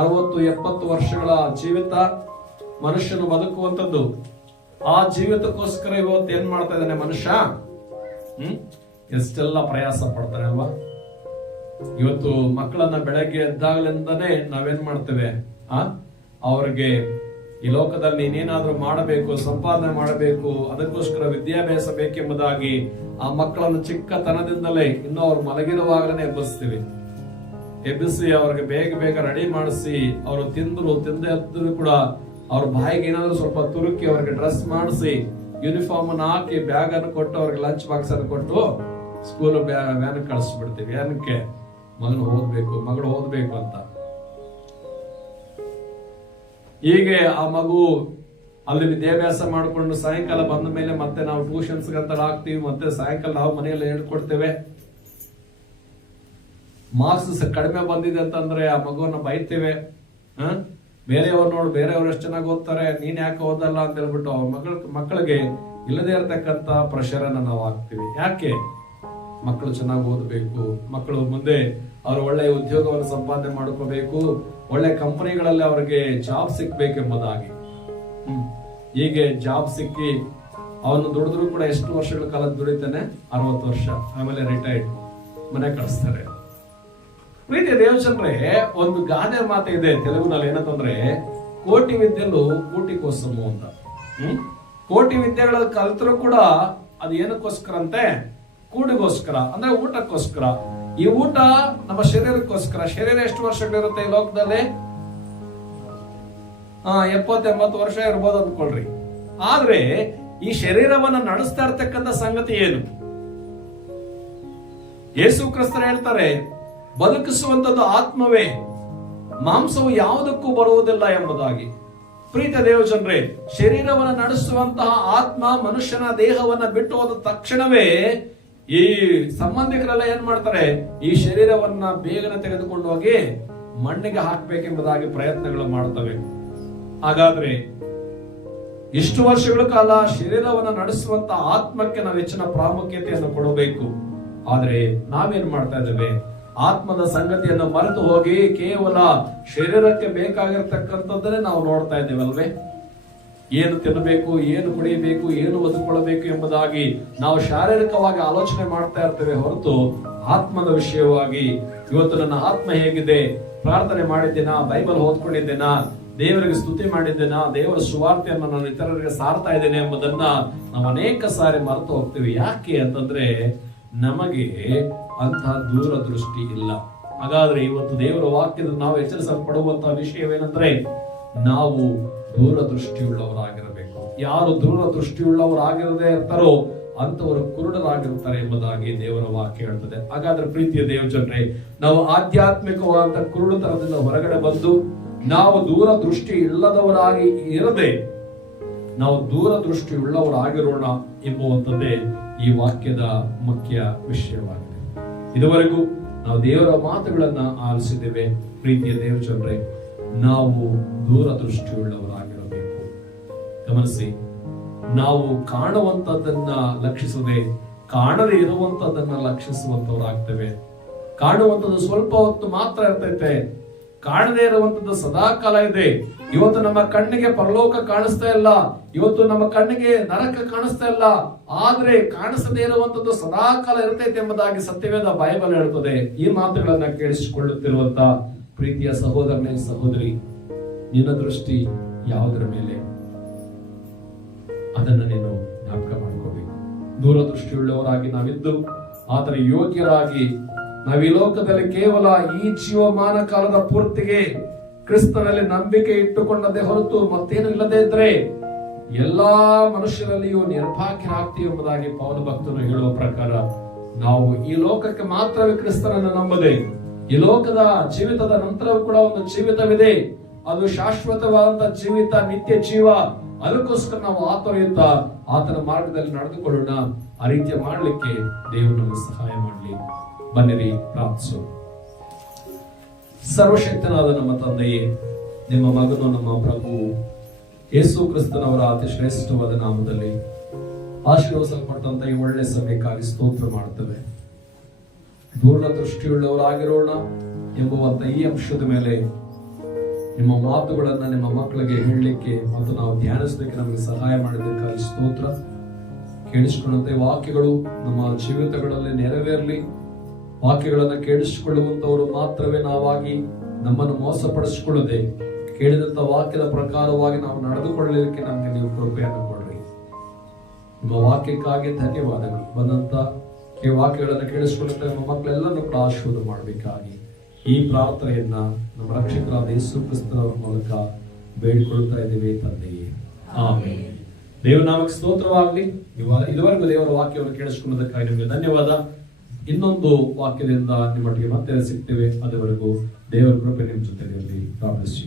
60-70 ವರ್ಷಗಳ ಜೀವಿತ ಮನುಷ್ಯನು ಬದುಕುವಂತದ್ದು. ಆ ಜೀವಿತಕ್ಕೋಸ್ಕರ ಇವತ್ತು ಏನ್ ಮಾಡ್ತಾ ಇದ್ದಾನೆ ಮನುಷ್ಯ? ಎಷ್ಟೆಲ್ಲ ಪ್ರಯಾಸ ಪಡ್ತಾನೆ ಅಲ್ವಾ? ಇವತ್ತು ಮಕ್ಕಳನ್ನ ಬೆಳಗ್ಗೆ ಎದ್ದಾಗಲಿಂದನೇ ನಾವೇನ್ ಮಾಡ್ತೇವೆ, ಅವ್ರಿಗೆ ಈ ಲೋಕದಲ್ಲಿ ನೀನೇನಾದ್ರೂ ಮಾಡಬೇಕು, ಸಂಪಾದನೆ ಮಾಡಬೇಕು, ಅದಕ್ಕೋಸ್ಕರ ವಿದ್ಯಾಭ್ಯಾಸ ಬೇಕೆಂಬುದಾಗಿ ಆ ಮಕ್ಕಳನ್ನು ಚಿಕ್ಕತನದಿಂದಲೇ ಇನ್ನೂ ಅವ್ರು ಮಲಗಿರುವಾಗಲೇ ಎಬ್ಬಿಸಿ ಅವ್ರಿಗೆ ಬೇಗ ಬೇಗ ರೆಡಿ ಮಾಡಿಸಿ ಅವರು ತಿಂದ್ರು ಕೂಡ ಅವ್ರ ಬಾಯಿಗೆ ಏನಾದ್ರು ಸ್ವಲ್ಪ ತುರುಕಿ ಅವ್ರಿಗೆ ಡ್ರೆಸ್ ಮಾಡಿಸಿ ಯೂನಿಫಾರ್ಮ್ ಅನ್ನು ಹಾಕಿ ಬ್ಯಾಗ್ ಅನ್ನು ಕೊಟ್ಟು ಅವ್ರಿಗೆ ಲಂಚ್ ಬಾಕ್ಸ್ ಅನ್ನು ಕೊಟ್ಟು ಸ್ಕೂಲ್ ವ್ಯಾನ್ ಕಳಿಸ್ಬಿಡ್ತೀವಿ. ಏನಕ್ಕೆ? ಮಗಳು ಓದ್ಬೇಕು ಅಂತ. ಹೀಗೆ ಆ ಮಗು ಅಲ್ಲಿ ವಿದ್ಯಾಭ್ಯಾಸ ಮಾಡಿಕೊಂಡು ಸಾಯಂಕಾಲ ಬಂದ ಮೇಲೆ ಮತ್ತೆ ನಾವು ಟ್ಯೂಷನ್ಸ್ ಅಂತ ಹಾಕ್ತಿವಿ. ಮತ್ತೆ ಸಾಯಂಕಾಲ ನಾವು ಮನೆಯಲ್ಲಿ ಹೇಳ್ಕೊಡ್ತೇವೆ. ಮಾರ್ಕ್ಸ್ ಕಡಿಮೆ ಬಂದಿದೆ ಅಂತಂದ್ರೆ ಆ ಮಗುವನ್ನ ಬೈತೇವೆ. ಬೇರೆಯವ್ರು ನೋಡು, ಬೇರೆಯವ್ರು ಎಷ್ಟು ಚೆನ್ನಾಗಿ ಓದ್ತಾರೆ, ನೀನ್ ಯಾಕೆ ಓದಲ್ಲ ಅಂತ ಹೇಳ್ಬಿಟ್ಟು ಮಕ್ಕಳಿಗೆ ಇಲ್ಲದೆ ಇರತಕ್ಕಂತ ಪ್ರೆಷರ್ ಅನ್ನ ನಾವು ಹಾಕ್ತಿವಿ. ಯಾಕೆ? ಮಕ್ಕಳು ಚೆನ್ನಾಗಿ ಓದಬೇಕು, ಮಕ್ಕಳು ಮುಂದೆ ಅವರು ಒಳ್ಳೆ ಉದ್ಯೋಗವನ್ನು ಸಂಪಾದನೆ ಮಾಡ್ಕೋಬೇಕು, ಒಳ್ಳೆ ಕಂಪನಿಗಳಲ್ಲಿ ಅವ್ರಿಗೆ ಜಾಬ್ ಸಿಕ್ಬೇಕೆಂಬುದಾಗಿ. ಹೀಗೆ ಜಾಬ್ ಸಿಕ್ಕಿ ಅವನು ದುಡಿದ್ರು ಕೂಡ ಎಷ್ಟು ವರ್ಷಗಳ ಕಾಲ ದುಡಿತಾನೆ? 60 ವರ್ಷ. ಆಮೇಲೆ ರಿಟೈರ್ಡ್, ಮನೆ ಕಳಿಸ್ತಾರೆ. ಪ್ರೀತಿಯ ದೇವಚಂದ್ರೆ, ಒಂದು ಗಾದೆ ಮಾತು ಇದೆ ತೆಲುಗುನಲ್ಲಿ, ಏನಂತಂದ್ರೆ ಕೋಟಿ ವಿದ್ಯೆಲು ಕೂಟಿ ಕೋಸಮು ಅಂತ. ಕೋಟಿ ವಿದ್ಯೆಗಳ ಕಲ್ತರೂ ಕೂಡ ಅದು ಏನಕ್ಕೋಸ್ಕರ ಅಂತೆ? ಕೂಡಿಗೋಸ್ಕರ, ಅಂದ್ರೆ ಊಟಕ್ಕೋಸ್ಕರ. ಈ ಊಟ ನಮ್ಮ ಶರೀರಕ್ಕೋಸ್ಕರ. ಶರೀರ ಎಷ್ಟು ವರ್ಷಗಳಿರುತ್ತೆ ಈ ಲೋಕದಲ್ಲಿ? 70-80 ವರ್ಷ ಇರ್ಬೋದು ಅಂದ್ಕೊಳ್ರಿ. ಆದ್ರೆ ಈ ಶರೀರವನ್ನ ನಡೆಸ್ತಾ ಇರ್ತಕ್ಕಂಥ ಸಂಗತಿ ಏನು? ಯೇಸು ಕ್ರಿಸ್ತರು ಹೇಳ್ತಾರೆ, ಬದುಕಿಸುವಂತದ್ದು ಆತ್ಮವೇ, ಮಾಂಸವು ಯಾವುದಕ್ಕೂ ಬರುವುದಿಲ್ಲ ಎಂಬುದಾಗಿ. ಪ್ರೀತಿಯ ದೇವಜನರೇ, ಶರೀರವನ್ನು ನಡೆಸುವಂತಹ ಆತ್ಮ ಮನುಷ್ಯನ ದೇಹವನ್ನ ಬಿಟ್ಟು ಹೋದ ತಕ್ಷಣವೇ ಈ ಸಂಬಂಧಿಕರೆಲ್ಲ ಏನ್ ಮಾಡ್ತಾರೆ? ಈ ಶರೀರವನ್ನ ಬೇಗನೆ ತೆಗೆದುಕೊಂಡು ಹೋಗಿ ಮಣ್ಣಿಗೆ ಹಾಕ್ಬೇಕೆಂಬುದಾಗಿ ಪ್ರಯತ್ನಗಳು ಮಾಡ್ತವೆ. ಹಾಗಾದ್ರೆ ಇಷ್ಟು ವರ್ಷಗಳ ಕಾಲ ಶರೀರವನ್ನ ನಡೆಸುವಂತ ಆತ್ಮಕ್ಕೆ ನಾವು ಹೆಚ್ಚಿನ ಪ್ರಾಮುಖ್ಯತೆಯನ್ನು ಕೊಡಬೇಕು. ಆದ್ರೆ ನಾವೇನ್ ಮಾಡ್ತಾ ಇದ್ದೇವೆ? ಆತ್ಮದ ಸಂಗತಿಯನ್ನು ಮರೆತು ಹೋಗಿ ಕೇವಲ ಶರೀರಕ್ಕೆ ಬೇಕಾಗಿರ್ತಕ್ಕಂಥದ್ದನ್ನೇ ನಾವು ನೋಡ್ತಾ ಇದ್ದೇವಲ್ವೇ? ಏನು ತಿನ್ನಬೇಕು, ಏನು ಕುಡಿಯಬೇಕು, ಏನು ಬದುಕೊಳ್ಳಬೇಕು ಎಂಬುದಾಗಿ ನಾವು ಶಾರೀರಿಕವಾಗಿ ಆಲೋಚನೆ ಮಾಡ್ತಾ ಇರ್ತೇವೆ ಹೊರತು ಆತ್ಮದ ವಿಷಯವಾಗಿ ಇವತ್ತು ನನ್ನ ಆತ್ಮ ಹೇಗಿದೆ, ಪ್ರಾರ್ಥನೆ ಮಾಡಿದ್ದೇನಾ, ಬೈಬಲ್ ಓದ್ಕೊಂಡಿದ್ದೇನಾ, ದೇವರಿಗೆ ಸ್ತುತಿ ಮಾಡಿದ್ದೇನಾ, ದೇವರ ಸುವಾರ್ತೆಯನ್ನು ನಾನು ಇತರರಿಗೆ ಸಾರ್ತಾ ಇದ್ದೇನೆ ಎಂಬುದನ್ನ ನಾವು ಅನೇಕ ಸಾರಿ ಮರೆತು ಹೋಗ್ತೀವಿ. ಯಾಕೆ ಅಂತಂದ್ರೆ ನಮಗೆ ಅಂತಹ ದೂರದೃಷ್ಟಿ ಇಲ್ಲ. ಹಾಗಾದ್ರೆ ಇವತ್ತು ದೇವರ ವಾಕ್ಯದ ನಾವು ಎಚ್ಚರಿಸಲ್ಪಡುವಂತಹ ವಿಷಯವೇನೆಂದ್ರೆ ನಾವು ದೂರದೃಷ್ಟಿಯುಳ್ಳವರಾಗಿರಬೇಕು. ಯಾರು ದೂರದೃಷ್ಟಿಯುಳ್ಳವರಾಗಿರದೇ ಇರ್ತಾರೋ ಅಂತವರು ಕುರುಡರಾಗಿರ್ತಾರೆ ಎಂಬುದಾಗಿ ದೇವರ ವಾಕ್ಯ ಹೇಳ್ತದೆ. ಹಾಗಾದ್ರೆ ಪ್ರೀತಿಯ ದೇವಜನರೇ, ನಾವು ಆಧ್ಯಾತ್ಮಿಕವಾದ ಕುರುಡುತನದಿಂದ ಹೊರಗಡೆ ಬಂದು ನಾವು ದೂರದೃಷ್ಟಿ ಇಲ್ಲದವರಾಗಿ ಇರದೆ ನಾವು ದೂರದೃಷ್ಟಿ ಉಳ್ಳವರಾಗಿರೋಣ ಎಂಬುವಂಥದ್ದೇ ಈ ವಾಕ್ಯದ ಮುಖ್ಯ ವಿಷಯವಾಗಿದೆ. ಇದುವರೆಗೂ ನಾವು ದೇವರ ಮಾತುಗಳನ್ನ ಆಲಿಸಿದ್ದೇವೆ. ಪ್ರೀತಿಯ ದೇವಜನರೇ, ನಾವು ದೂರದೃಷ್ಟಿಯುಳ್ಳವರಾಗಿರಬೇಕು. ಗಮನಿಸಿ, ನಾವು ಕಾಣುವಂತದ್ದನ್ನ ಲಕ್ಷಿಸದೆ ಕಾಣದೇ ಇರುವಂತದ್ದನ್ನ ಲಕ್ಷಿಸುವಂತವರಾಗ್ತೇವೆ. ಕಾಣುವಂಥದ್ದು ಸ್ವಲ್ಪ ಹೊತ್ತು ಮಾತ್ರ ಇರ್ತೈತೆ, ಕಾಣದೇ ಇರುವಂತದ್ದು ಸದಾಕಾಲ ಇದೆ. ಇವತ್ತು ನಮ್ಮ ಕಣ್ಣಿಗೆ ಪರಲೋಕ ಕಾಣಿಸ್ತಾ ಇಲ್ಲ, ಇವತ್ತು ನಮ್ಮ ಕಣ್ಣಿಗೆ ನರಕ ಕಾಣಿಸ್ತಾ ಇಲ್ಲ, ಆದ್ರೆ ಕಾಣಿಸದೇ ಇರುವಂತದ್ದು ಸದಾಕಾಲ ಇರ್ತೈತೆ ಎಂಬುದಾಗಿ ಸತ್ಯವೇದ ಬೈಬಲ್ ಹೇಳ್ತದೆ. ಈ ಮಾತುಗಳನ್ನ ಕೇಳಿಸಿಕೊಳ್ಳುತ್ತಿರುವಂತ ಪ್ರೀತಿಯ ಸಹೋದರನೇ, ಸಹೋದರಿ, ನಿನ್ನ ದೃಷ್ಟಿ ಯಾವುದರ ಮೇಲೆ? ಅದನ್ನು ನೀನು ಜ್ಞಾಪಕ ಮಾಡ್ಕೋಬೇಕು. ದೂರದೃಷ್ಟಿಯುಳ್ಳವರಾಗಿ ನಾವಿದ್ದು ಆತರ ಯೋಗ್ಯರಾಗಿ ನಾವು ಈ ಲೋಕದಲ್ಲಿ ಕೇವಲ ಈ ಜೀವಮಾನ ಕಾಲದ ಪೂರ್ತಿಗೆ ಕ್ರಿಸ್ತನಲ್ಲಿ ನಂಬಿಕೆ ಇಟ್ಟುಕೊಂಡದ್ದೇ ಹೊರತು ಮತ್ತೇನು ಇಲ್ಲದೆ ಇದ್ರೆ ಎಲ್ಲಾ ಮನುಷ್ಯರಲ್ಲಿಯೂ ನಿರ್ಭಾಗ್ಯರಾಗ್ತೀವಿ ಎಂಬುದಾಗಿ ಪೌಲ ಭಕ್ತನು ಹೇಳುವ ಪ್ರಕಾರ ನಾವು ಈ ಲೋಕಕ್ಕೆ ಮಾತ್ರವೇ ಕ್ರಿಸ್ತನನ್ನು ನಂಬದೆ ಈ ಲೋಕದ ಜೀವಿತದ ನಂತರವೂ ಕೂಡ ಒಂದು ಜೀವಿತವಿದೆ, ಅದು ಶಾಶ್ವತವಾದಂತಹ ಜೀವಿತ, ನಿತ್ಯ ಜೀವ. ಅದಕ್ಕೋಸ್ಕರ ನಾವು ಆತುರಯುತ ಆತನ ಮಾರ್ಗದಲ್ಲಿ ನಡೆದುಕೊಳ್ಳೋಣ. ಆ ರೀತಿಯ ಮಾಡಲಿಕ್ಕೆ ದೇವರು ನಮಗೆ ಸಹಾಯ ಮಾಡಲಿ. ಬನ್ನಿರಿ ಪ್ರಾರ್ಥಿಸೋಣ. ಸರ್ವಶಕ್ತನಾದ ನಮ್ಮ ತಂದೆಯೇ, ನಿಮ್ಮ ಮಗನು ನಮ್ಮ ಪ್ರಭು ಯೇಸು ಕ್ರಿಸ್ತನವರ ಅತಿ ಶ್ರೇಷ್ಠವಾದ ನಾಮದಲ್ಲಿ ಆಶೀರ್ವದಿಸಲ್ಪಟ್ಟಂತ ಈ ಒಳ್ಳೆ ಸಮಯಕ್ಕಾಗಿ ಸ್ತೋತ್ರ ಮಾಡ್ತೇವೆ. ದೂರದೃಷ್ಟಿಯುಳ್ಳವರಾಗಿರೋಣ ಎಂಬುವಂತ ಈ ಅಂಶದ ಮೇಲೆ ನಿಮ್ಮ ಮಾತುಗಳನ್ನ ನಿಮ್ಮ ಮಕ್ಕಳಿಗೆ ಹೇಳಲಿಕ್ಕೆ ಮತ್ತು ನಾವು ಧ್ಯಾನಿಸಲಿಕ್ಕೆ ನಮಗೆ ಸಹಾಯ ಮಾಡಿದ್ದಕ್ಕಾಗಿ ಸ್ತೋತ್ರ. ಕೇಳಿಸಿಕೊಂಡಂತೆ ವಾಕ್ಯಗಳು ನಮ್ಮ ಜೀವಿತಗಳಲ್ಲಿ ನೆರವೇರಲಿ. ವಾಕ್ಯಗಳನ್ನ ಕೇಳಿಸಿಕೊಳ್ಳುವಂತವರು ಮಾತ್ರವೇ ನಾವಾಗಿ ನಮ್ಮನ್ನು ಮೋಸಪಡಿಸಿಕೊಳ್ಳದೆ ಕೇಳಿದಂತ ವಾಕ್ಯದ ಪ್ರಕಾರವಾಗಿ ನಾವು ನಡೆದುಕೊಳ್ಳಲಿಕ್ಕೆ ನಮಗೆ ನೀವು ಕೃಪೆಯನ್ನು ಕೊಡ್ರಿ. ನಿಮ್ಮ ವಾಕ್ಯಕ್ಕಾಗಿ ಧನ್ಯವಾದಗಳು. ಬಂದಂತ ಈ ವಾಕ್ಯಗಳನ್ನು ಕೇಳಿಸಿಕೊಳ್ಳುವಂತ ನಮ್ಮ ಮಕ್ಕಳೆಲ್ಲರನ್ನು ಕೂಡ ಆಶೀರ್ವಾದ ಮಾಡಬೇಕಾಗಿ ಈ ಪ್ರಾರ್ಥನೆಯನ್ನ ನಮ್ಮ ರಕ್ಷಕರಾದ ಯೇಸು ಕ್ರಿಸ್ತನ ಮೂಲಕ ಬೇಡಿಕೊಳ್ಳುತ್ತಾ ಇದ್ದೇವೆ ತಂದೆಯೇ, ಆಮೆನ್. ದೇವರ ನಾಮಕ್ಕೆ ಸ್ತೋತ್ರವಾಗಲಿ. ಇದುವರೆಗೂ ದೇವರ ವಾಕ್ಯವನ್ನು ಕೇಳಿಸಿಕೊಳ್ಳುವುದಕ್ಕಾಗಿ ನಿಮಗೆ ಧನ್ಯವಾದ. ಇನ್ನೊಂದು ವಾಕ್ಯದಿಂದ ನಿಮ್ಮೊಟ್ಟಿಗೆ ಮತ್ತೆ ಸಿಗ್ತೇವೆ. ಅದುವರೆಗೂ ದೇವರ ಕೃಪೆ ನಿಮ್ಮ ಜೊತೆಯಲ್ಲಿ ಪ್ರಾರ್ಥಿಸಿ.